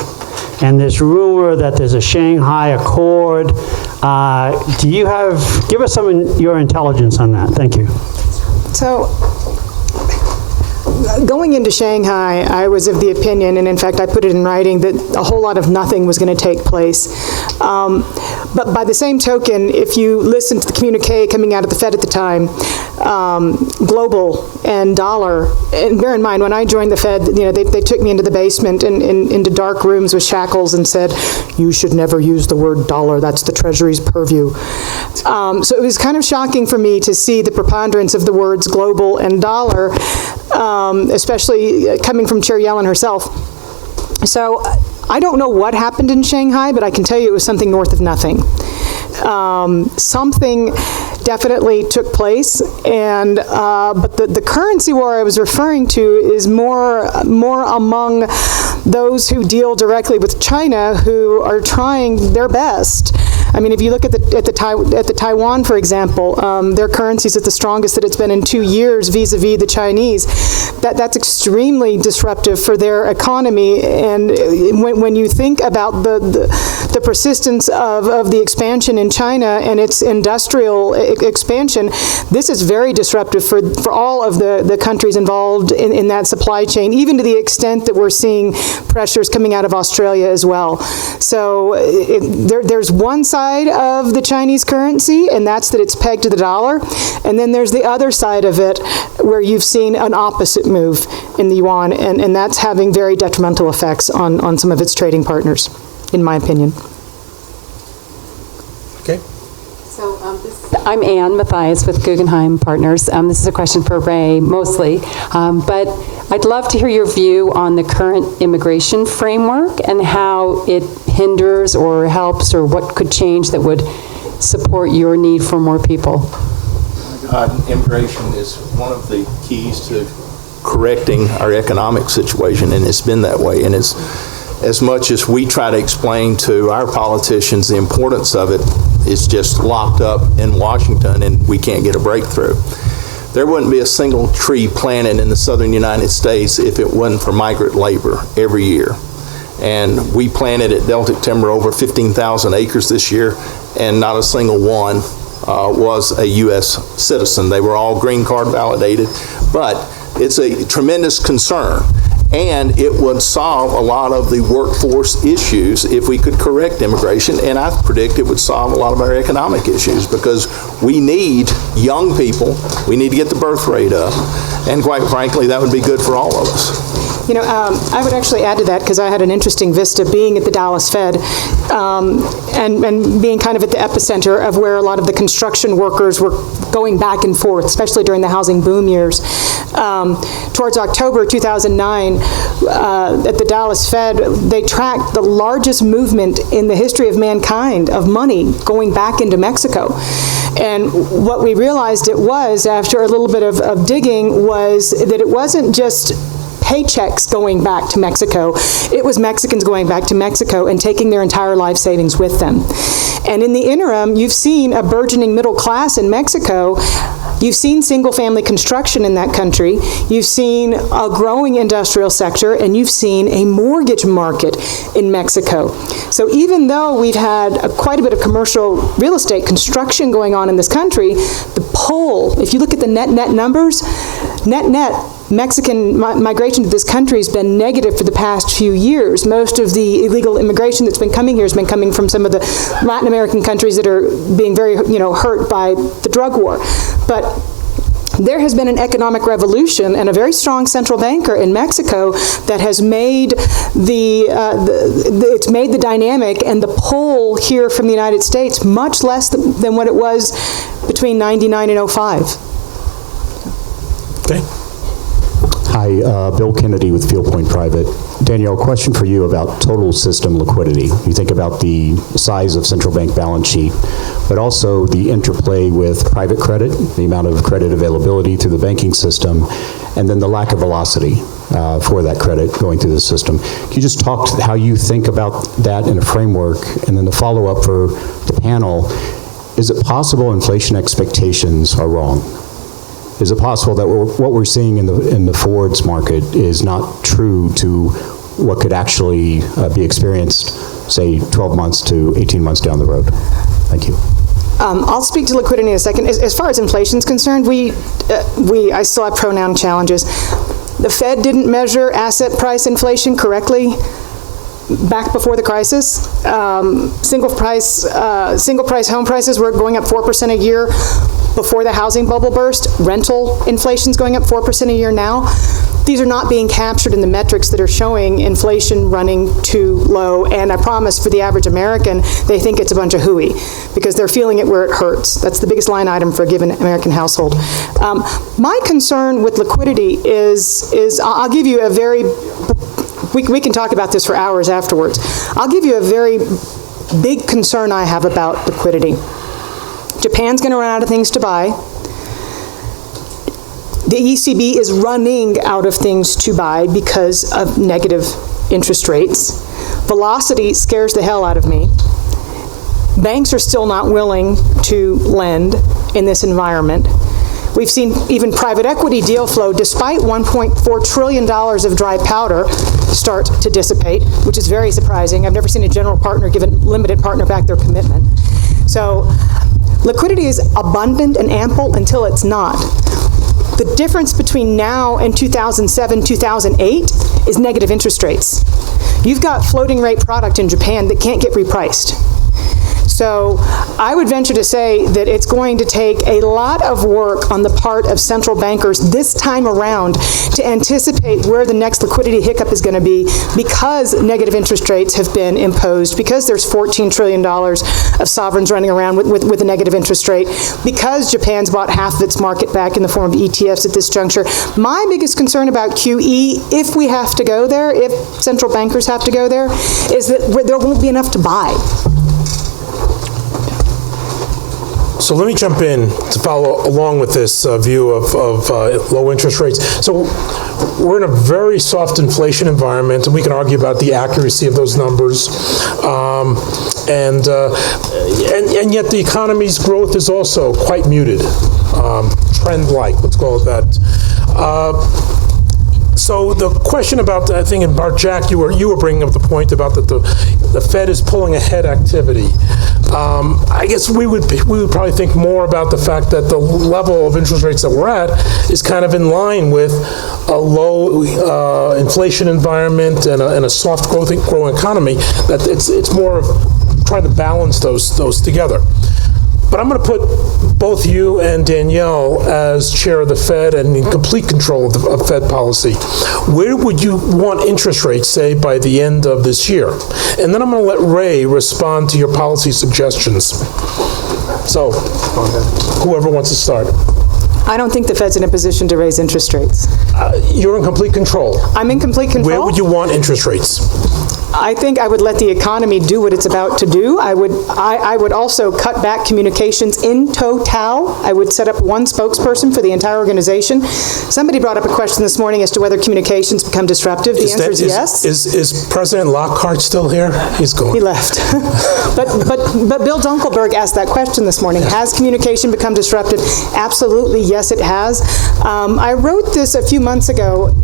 And this rumor that there's a Shanghai Accord. Give us some of your intelligence on that. Thank you. So, going into Shanghai, I was of the opinion, and in fact I put it in writing, that a whole lot of nothing was going to take place. But by the same token, if you listen to the communique coming out of the Fed at the time, global and dollar, and bear in mind, when I joined the Fed, they took me into the basement and into dark rooms with shackles and said, you should never use the word dollar, that's the Treasury's purview. So it was kind of shocking for me to see the preponderance of the words global and dollar, especially coming from Chair Yellen herself. So I don't know what happened in Shanghai, but I can tell you it was something north of nothing. Something definitely took place, and but the currency war I was referring to is more among those who deal directly with China, who are trying their best. I mean, if you look at the Taiwan, for example, their currency is at the strongest that it's been in 2 years vis-a-vis the Chinese. That's extremely disruptive for their economy. And when you think about the persistence of the expansion in China and its industrial expansion, this is very disruptive for all of the countries involved in that supply chain, even to the extent that we're seeing pressures coming out of Australia as well. So there's one side of the Chinese currency, and that's that it's pegged to the dollar. And then there's the other side of it where you've seen an opposite move in the yuan, and that's having very detrimental effects on some of its trading partners, in my opinion. Okay. So I'm Ann Mathias with Guggenheim Partners. This is a question for Ray mostly, but I'd love to hear your view on the current immigration framework and how it hinders or helps or what could change that would support your need for more people. Immigration is one of the keys to correcting our economic situation, and it's been that way. And it's, as much as we try to explain to our politicians the importance of it, it's just locked up in Washington and we can't get a breakthrough. There wouldn't be a single tree planted in the southern United States if it wasn't for migrant labor every year. And we planted at Deltic Timber over 15,000 acres this year, and not a single one was a U.S. citizen. They were all green card validated, but it's a tremendous concern. And it would solve a lot of the workforce issues if we could correct immigration, and I predict it would solve a lot of our economic issues, because we need young people, we need to get the birth rate up, and quite frankly, that would be good for all of us. You know, I would actually add to that, because I had an interesting vista being at the Dallas Fed and being kind of at the epicenter of where a lot of the construction workers were going back and forth, especially during the housing boom years. Towards October 2009, at the Dallas Fed, they tracked the largest movement in the history of mankind of money going back into Mexico. And what we realized it was, after a little bit of digging, was that it wasn't just paychecks going back to Mexico. It was Mexicans going back to Mexico and taking their entire life savings with them. And in the interim, you've seen a burgeoning middle class in Mexico. You've seen single-family construction in that country. You've seen a growing industrial sector, and you've seen a mortgage market in Mexico. So even though we've had quite a bit of commercial real estate construction going on in this country, the pull, if you look at the net numbers, net Mexican migration to this country has been negative for the past few years. Most of the illegal immigration that's been coming here has been coming from some of the Latin American countries that are being very, hurt by the drug war. But there has been an economic revolution and a very strong central banker in Mexico that has made it's made the dynamic and the pull here from the United States much less than what it was between 99 and 05. Okay. Hi, Bill Kennedy with Field Point Private. Danielle, question for you about total system liquidity. You think about the size of central bank balance sheet, but also the interplay with private credit, the amount of credit availability through the banking system, and then the lack of velocity for that credit going through the system. Can you just talk to how you think about that in a framework? And then the follow-up for the panel, is it possible inflation expectations are wrong? Is it possible that what we're seeing in the forwards market is not true to what could actually be experienced, say, 12 months to 18 months down the road? Thank you. I'll speak to liquidity in a second. As far as inflation is concerned, I still have pronoun challenges. The Fed didn't measure asset price inflation correctly back before the crisis. Single price home prices were going up 4% a year before the housing bubble burst. Rental inflation's going up 4% a year now. These are not being captured in the metrics that are showing inflation running too low. And I promise, for the average American, they think it's a bunch of hooey because they're feeling it where it hurts. That's the biggest line item for a given American household. My concern with liquidity is I'll give you a very, we can talk about this for hours afterwards. I'll give you a very big concern I have about liquidity. Japan's going to run out of things to buy. The ECB is running out of things to buy because of negative interest rates. Velocity scares the hell out of me. Banks are still not willing to lend in this environment. We've seen even private equity deal flow, despite $1.4 trillion of dry powder, start to dissipate, which is very surprising. I've never seen a general partner give a limited partner back their commitment. So liquidity is abundant and ample until it's not. The difference between now and 2007, 2008 is negative interest rates. You've got floating rate product in Japan that can't get repriced. So I would venture to say that it's going to take a lot of work on the part of central bankers this time around to anticipate where the next liquidity hiccup is going to be, because negative interest rates have been imposed, because there's $14 trillion of sovereigns running around with a negative interest rate, because Japan's bought half of its market back in the form of ETFs at this juncture. My biggest concern about QE, if we have to go there, if central bankers have to go there, is that there won't be enough to buy. So let me jump in to follow along with this view of low interest rates. So we're in a very soft inflation environment, and we can argue about the accuracy of those numbers. And yet the economy's growth is also quite muted, trend-like, let's call it that. So the question about, I think, and Bart, Jack, you were bringing up the point about that the Fed is pulling ahead activity. I guess we would probably think more about the fact that the level of interest rates that we're at is kind of in line with a low inflation environment and a soft growing economy. That it's more of trying to balance those together. But I'm going to put both you and Danielle as chair of the Fed and in complete control of Fed policy. Where would you want interest rates, say, by the end of this year? And then I'm going to let Ray respond to your policy suggestions. So, whoever wants to start. I don't think the Fed's in a position to raise interest rates. You're in complete control. I'm in complete control. Where would you want interest rates? I think I would let the economy do what it's about to do. I would also cut back communications in total. I would set up one spokesperson for the entire organization. Somebody brought up a question this morning as to whether communications become disruptive. The answer is yes. Is President Lockhart still here? He's gone. He left. but Bill Dunkelberg asked that question this morning. Has communication become disruptive? Absolutely, yes, it has. I wrote this a few months ago.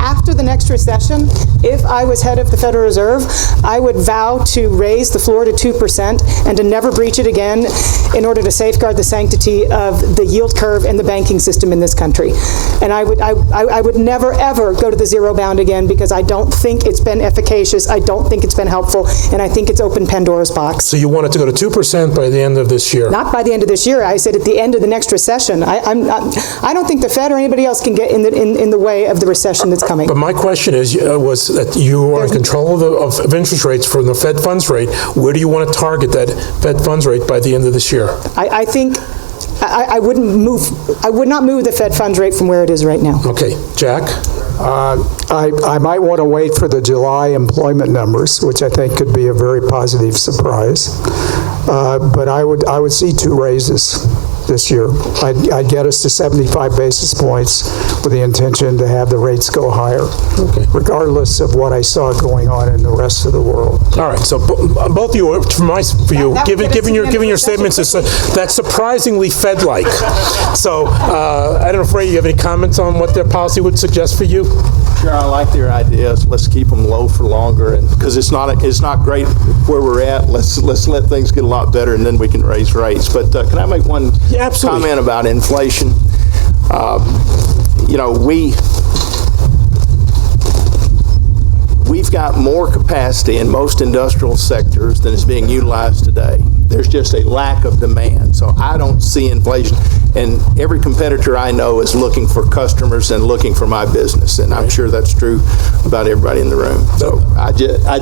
After the next recession, if I was head of the Federal Reserve, I would vow to raise the floor to 2% and to never breach it again in order to safeguard the sanctity of the yield curve and the banking system in this country. And I would never, ever go to the zero bound again, because I don't think it's been efficacious, I don't think it's been helpful, and I think it's opened Pandora's box. So you want it to go to 2% by the end of this year? Not by the end of this year. I said at the end of the next recession. I don't think the Fed or anybody else can get in the way of the recession that's coming. But my question was that you are in control of interest rates from the Fed funds rate. Where do you want to target that Fed funds rate by the end of this year? I think I would not move the Fed funds rate from where it is right now. Okay, Jack? I might want to wait for the July employment numbers, which I think could be a very positive surprise. But I would see 2 raises this year. I'd get us to 75 basis points with the intention to have the rates go higher, regardless of what I saw going on in the rest of the world. All right. So both of you, from my view, given your statements, that's surprisingly Fed-like. So I don't know if Ray, you have any comments on what their policy would suggest for you? Sure, I like their ideas. Let's keep them low for longer, and because it's not great where we're at. Let's let things get a lot better, and then we can raise rates. But can I make one comment about inflation? We've got more capacity in most industrial sectors than is being utilized today. There's just a lack of demand. So I don't see inflation. And every competitor I know is looking for customers and looking for my business. And I'm sure that's true about everybody in the room. So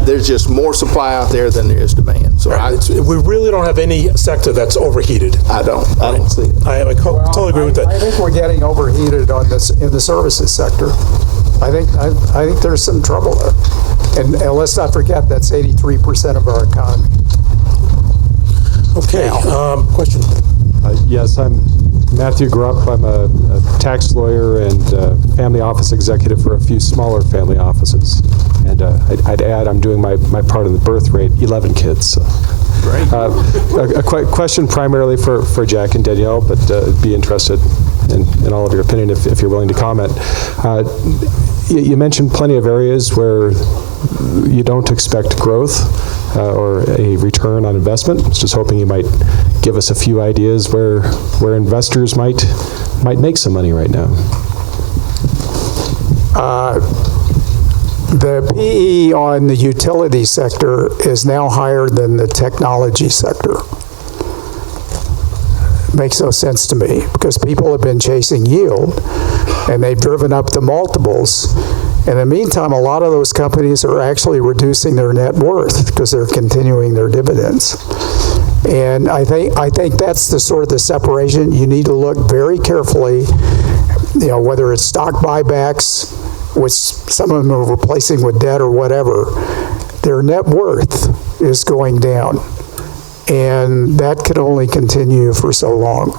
there's just more supply out there than there is demand. So we really don't have any sector that's overheated. I don't see it. I totally agree with that. I think we're getting overheated on this in the services sector. I think there's some trouble there. And let's not forget that's 83% of our economy. Okay, question. Yes, I'm Matthew Grupp. I'm a tax lawyer and family office executive for a few smaller family offices. And I'd add I'm doing my part of the birth rate, 11 kids. So. Great. A question primarily for Jack and Danielle, but be interested in all of your opinion, if you're willing to comment. You mentioned plenty of areas where you don't expect growth or a return on investment. I was just hoping you might give us a few ideas where investors might make some money right now. The PE on the utility sector is now higher than the technology sector. Makes no sense to me because people have been chasing yield and they've driven up the multiples. In the meantime, a lot of those companies are actually reducing their net worth because they're continuing their dividends. And I think that's the sort of the separation. You need to look very carefully, whether it's stock buybacks, which some of them are replacing with debt or whatever, their net worth is going down. And that can only continue for so long.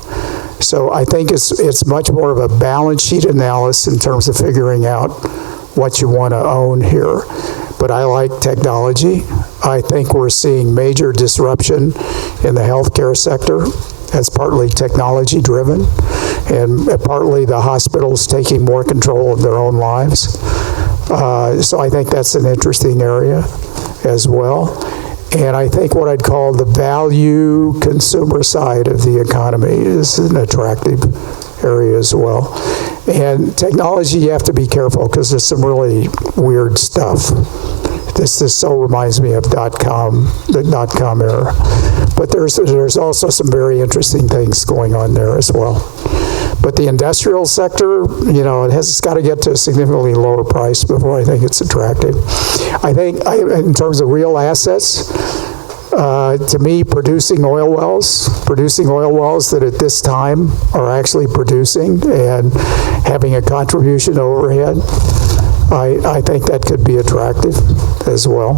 So I think it's much more of a balance sheet analysis in terms of figuring out what you want to own here. But I like technology. I think we're seeing major disruption in the healthcare sector. That's partly technology driven, and partly the hospitals taking more control of their own lives. So I think that's an interesting area as well. And I think what I'd call the value consumer side of the economy is an attractive area as well. And technology, you have to be careful because there's some really weird stuff. This so reminds me of the dot-com era. But there's also some very interesting things going on there as well. But the industrial sector, it's got to get to a significantly lower price before I think it's attractive. I think in terms of real assets, to me, producing oil wells that at this time are actually producing and having a contribution to overhead, I think that could be attractive as well.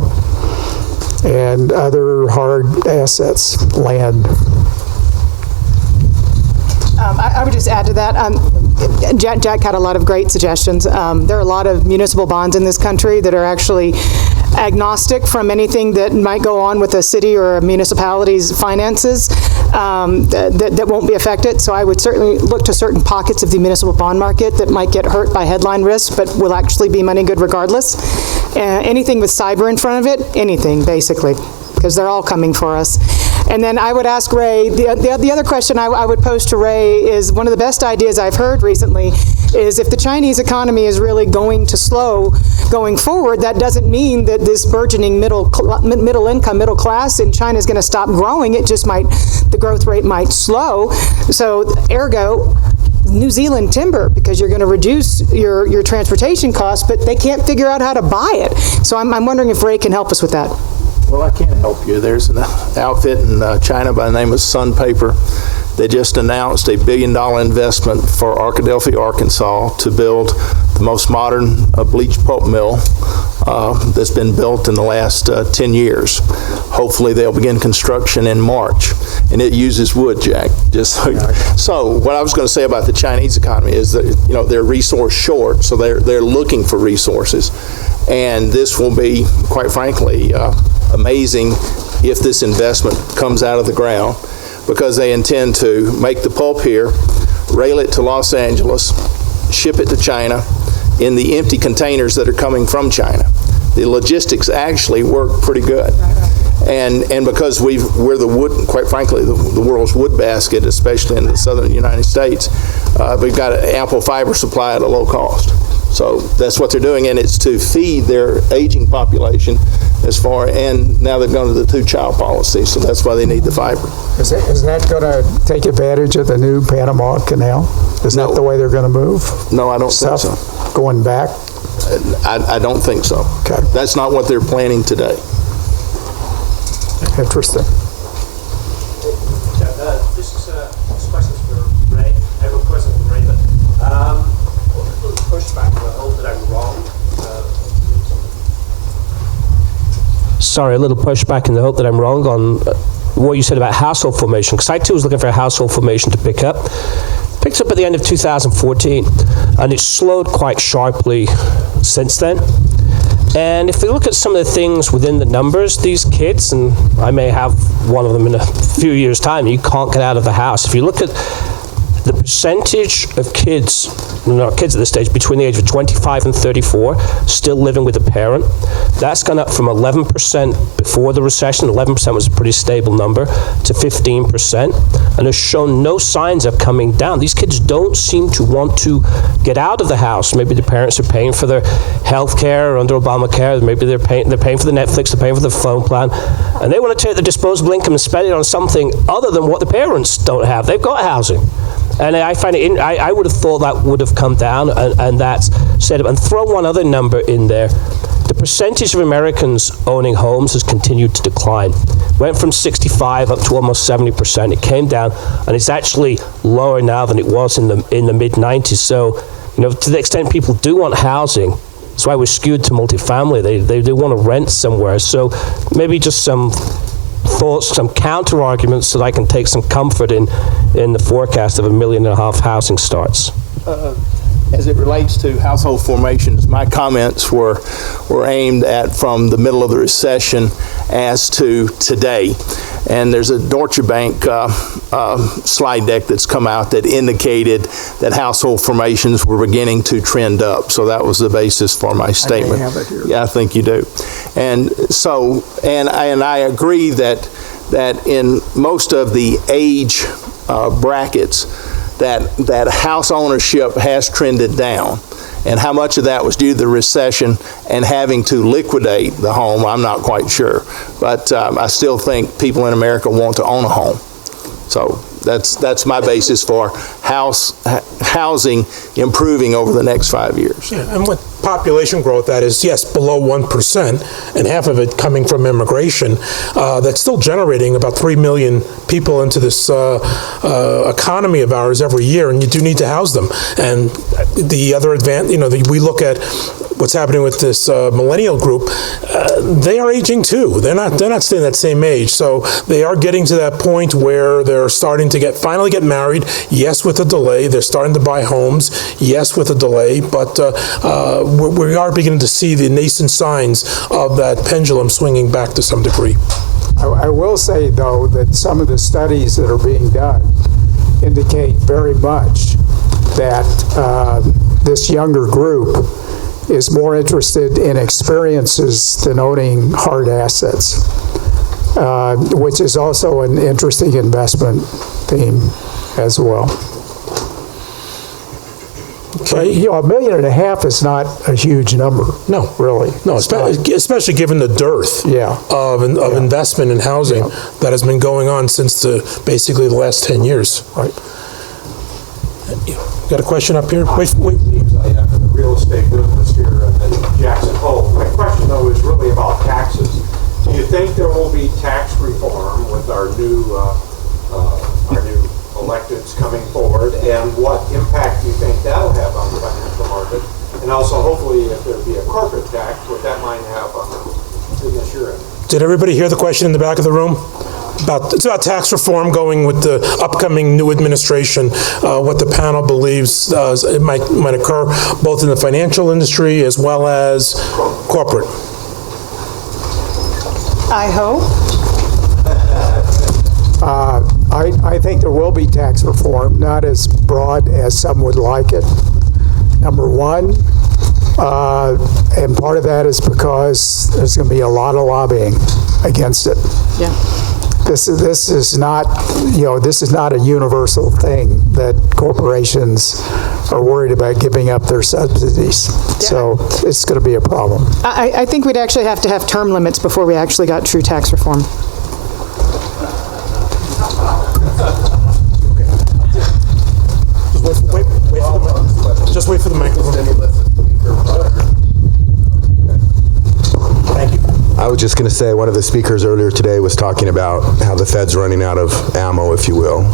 And other hard assets, land. I would just add to that. Jack had a lot of great suggestions. There are a lot of municipal bonds in this country that are actually agnostic from anything that might go on with a city or a municipality's finances that won't be affected. So I would certainly look to certain pockets of the municipal bond market that might get hurt by headline risk, but will actually be money good regardless. Anything with cyber in front of it, anything basically, because they're all coming for us. And then I would ask Ray, the other question I would pose to Ray is one of the best ideas I've heard recently is if the Chinese economy is really going to slow going forward, that doesn't mean that this burgeoning middle class in China is going to stop growing. It just the growth rate might slow. So ergo, New Zealand timber, because you're going to reduce your transportation costs, but they can't figure out how to buy it. So I'm wondering if Ray can help us with that. Well, I can't help you. There's an outfit in China by the name of Sun Paper. They just announced a $1 billion investment for Arkadelphia, Arkansas, to build the most modern bleach pulp mill that's been built in the last 10 years. Hopefully, they'll begin construction in March, and it uses wood, Jack. So, what I was going to say about the Chinese economy is that they're resource short, so they're looking for resources, and this will be, quite frankly, amazing if this investment comes out of the ground, because they intend to make the pulp here, rail it to Los Angeles, ship it to China in the empty containers that are coming from China. The logistics actually work pretty good. And because we're the wood, quite frankly, the world's wood basket, especially in the southern United States, we've got an ample fiber supply at a low cost. So that's what they're doing, and it's to feed their aging population and now they've gone to the 2-child policy, so that's why they need the fiber. Is that going to take advantage of the new Panama Canal? Is that the way they're going to move? No, I don't think so. Going back? I don't think so. Okay. That's not what they're planning today. Interesting. This question's for Ray. I have a question for Ray, but pushback. I hope that I'm wrong. Sorry, a little pushback in the hope that I'm wrong on what you said about household formation, because I too was looking for a household formation to pick up. Picked up at the end of 2014, and it's slowed quite sharply since then. And if we look at some of the things within the numbers, these kids, and I may have one of them in a few years' time, you can't get out of the house. If you look at the percentage of kids, not kids at this stage, between the age of 25 and 34, still living with a parent, that's gone up from 11% before the recession, 11% was a pretty stable number, to 15%, and has shown no signs of coming down. These kids don't seem to want to get out of the house. Maybe the parents are paying for their health care under Obamacare, maybe they're paying for the Netflix, they're paying for the phone plan, and they want to take the disposable income and spend it on something other than what the parents don't have. They've got housing. And I find it, I would have thought that would have come down, and that's set up. And throw one other number in there. The percentage of Americans owning homes has continued to decline. Went from 65 up to almost 70%. It came down, and it's actually lower now than it was in the mid-90s. So, to the extent people do want housing, that's why we're skewed to multifamily. They want to rent somewhere. So maybe just some thoughts, some counter arguments, so that I can take some comfort in the forecast of 1.5 million housing starts. As it relates to household formations, my comments were aimed at from the middle of the recession as to today. And there's a Deutsche Bank slide deck that's come out that indicated that household formations were beginning to trend up. So that was the basis for my statement. I have it here. Yeah, I think you do. And so, and I agree that in most of the age brackets, that house ownership has trended down. And how much of that was due to the recession and having to liquidate the home, I'm not quite sure. But I still think people in America want to own a home. So that's my basis for housing improving over the next 5 years. Yeah, and with population growth, that is, yes, below 1%, and half of it coming from immigration, that's still generating about 3 million people into this economy of ours every year, and you do need to house them. And the other we look at what's happening with this millennial group, they are aging too. They're not staying that same age. So they are getting to that point where they're starting to finally get married, yes, with a delay. They're starting to buy homes, yes, with a delay. But we are beginning to see the nascent signs of that pendulum swinging back to some degree. I will say, though, that some of the studies that are being done indicate very much that this younger group is more interested in experiences than owning hard assets, which is also an interesting investment theme as well. Okay. But, $1.5 million is not a huge number. No. Really. No, especially given the dearth of investment in housing that has been going on since basically the last 10 years. Right. Got a question up here? Wait. I have in the real estate business here in Jackson Hole. My question, though, is really about taxes. Do you think there will be tax reform with our new electeds coming forward, and what impact do you think that'll have on the financial market? And also, hopefully, if there'd be a corporate tax, what that might have on the business you're in. Did everybody hear the question in the back of the room? It's about tax reform going with the upcoming new administration, what the panel believes it might occur both in the financial industry as well as corporate. I hope. I think there will be tax reform, not as broad as some would like it, number one. And part of that is because there's going to be a lot of lobbying against it. Yeah. This is not a universal thing that corporations are worried about giving up their subsidies. Yeah. So it's going to be a problem. I think we'd actually have to have term limits before we actually got true tax reform. Just wait for the microphone. Thank you. I was just going to say, one of the speakers earlier today was talking about how the Fed's running out of ammo, if you will,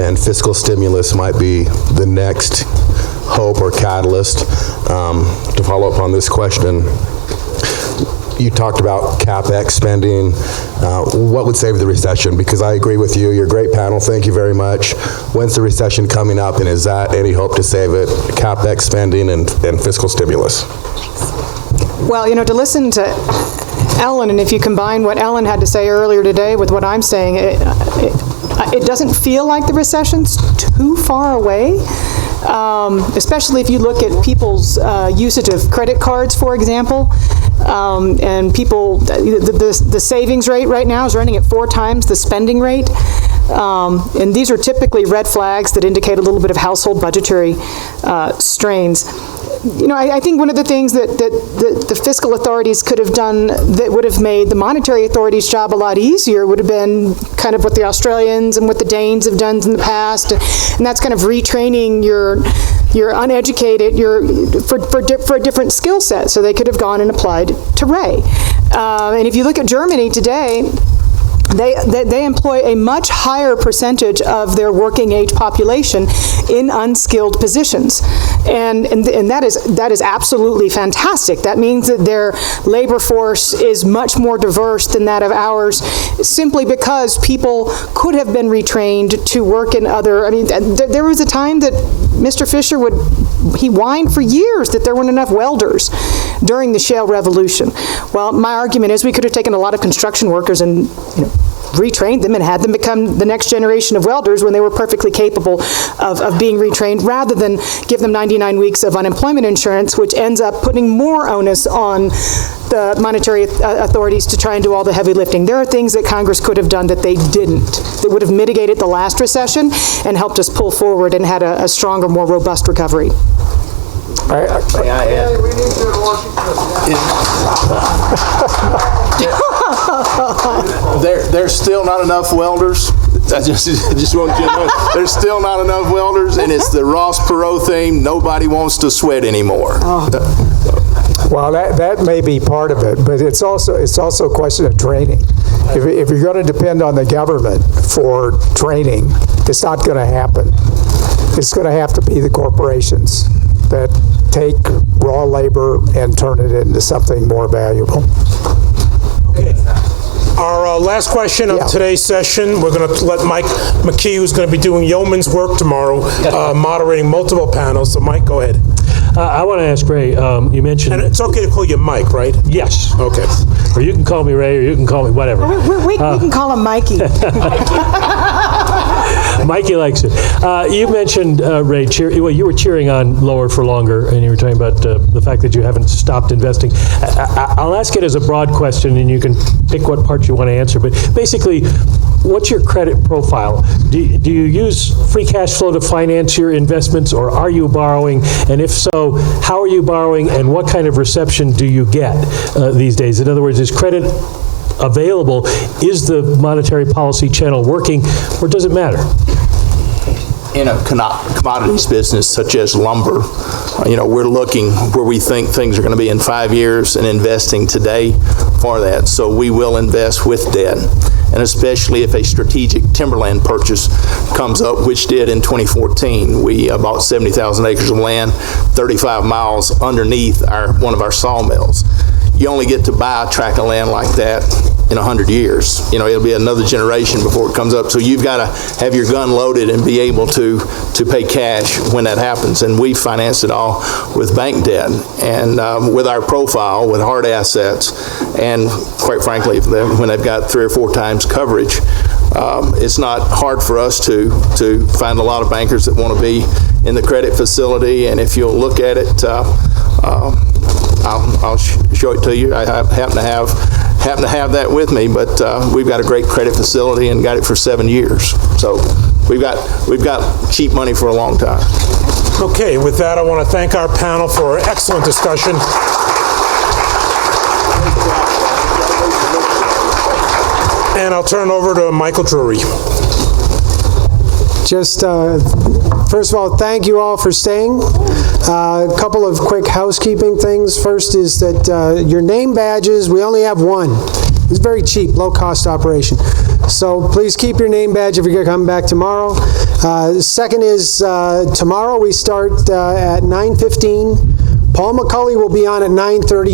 and fiscal stimulus might be the next hope or catalyst. To follow up on this question, you talked about CapEx spending. What would save the recession? Because I agree with you. You're a great panel. Thank you very much. When's the recession coming up, and is that any hope to save it? CapEx spending and fiscal stimulus. Well, to listen to Ellen, and if you combine what Ellen had to say earlier today with what I'm saying, it doesn't feel like the recession's too far away. Especially if you look at people's usage of credit cards, for example, and people, the savings rate right now is running at 4 times the spending rate. And these are typically red flags that indicate a little bit of household budgetary strains. You know, I think one of the things that the fiscal authorities could have done that would have made the monetary authorities' job a lot easier would have been kind of what the Australians and what the Danes have done in the past, and that's kind of retraining your uneducated for a different skill set, so they could have gone and applied to Ray. And if you look at Germany today, they employ a much higher percentage of their working age population in unskilled positions, and that is absolutely fantastic. That means that their labor force is much more diverse than that of ours, simply because people could have been retrained to work in other. I mean, there was a time that Mr. Fisher he whined for years that there weren't enough welders during the shale revolution. Well, my argument is we could have taken a lot of construction workers and retrained them and had them become the next generation of welders when they were perfectly capable of being retrained, rather than give them 99 weeks of unemployment insurance, which ends up putting more onus on the monetary authorities to try and do all the heavy lifting. There are things that Congress could have done that they didn't, that would have mitigated the last recession and helped us pull forward and had a stronger, more robust recovery. May I add? There's still not enough welders. I just want you to know, there's still not enough welders, and it's the Ross Perot theme. Nobody wants to sweat anymore. Well, that may be part of it, but it's also a question of training. If you're going to depend on the government for training, it's not going to happen. It's going to have to be the corporations that take raw labor and turn it into something more valuable. Okay. Our last question of today's session, we're going to let Mike McKee, who's going to be doing yeoman's work tomorrow, moderating multiple panels. So, Mike, go ahead. I want to ask Ray, you mentioned... And it's okay to call you Mike, right? Yes. Okay. Or you can call me Ray, or you can call me whatever. We can call him Mikey. Mikey likes it. You mentioned, Ray, you were cheering on lower for longer, and you were talking about the fact that you haven't stopped investing. I'll ask it as a broad question, and you can pick what part you want to answer. But basically, what's your credit profile? Do you use free cash flow to finance your investments, or are you borrowing? And if so, how are you borrowing, and what kind of reception do you get these days? In other words, is credit available? Is the monetary policy channel working, or does it matter? In a commodities business such as lumber, we're looking where we think things are going to be in 5 years and investing today for that. So we will invest with debt, and especially if a strategic timberland purchase comes up, which did in 2014. We bought 70,000 acres of land 35 miles underneath one of our sawmills. You only get to buy a tract of land like that in 100 years. It'll be another generation before it comes up. So you've got to have your gun loaded and be able to pay cash when that happens. And we finance it all with bank debt and with our profile, with hard assets, and quite frankly, when they've got 3 or 4 times coverage, it's not hard for us to find a lot of bankers that want to be in the credit facility. And if you'll look at it, I'll show it to you. I happen to have that with me, but we've got a great credit facility and got it for 7 years. So we've got cheap money for a long time. Okay, with that, I want to thank our panel for an excellent discussion. And I'll turn it over to Michael Drury. Just, first of all, thank you all for staying. A couple of quick housekeeping things. First is that your name badges, we only have one. It's very cheap, low-cost operation. So please keep your name badge if you're going to come back tomorrow. Second is tomorrow we start at 9:15. Paul McCulley will be on at 9:30.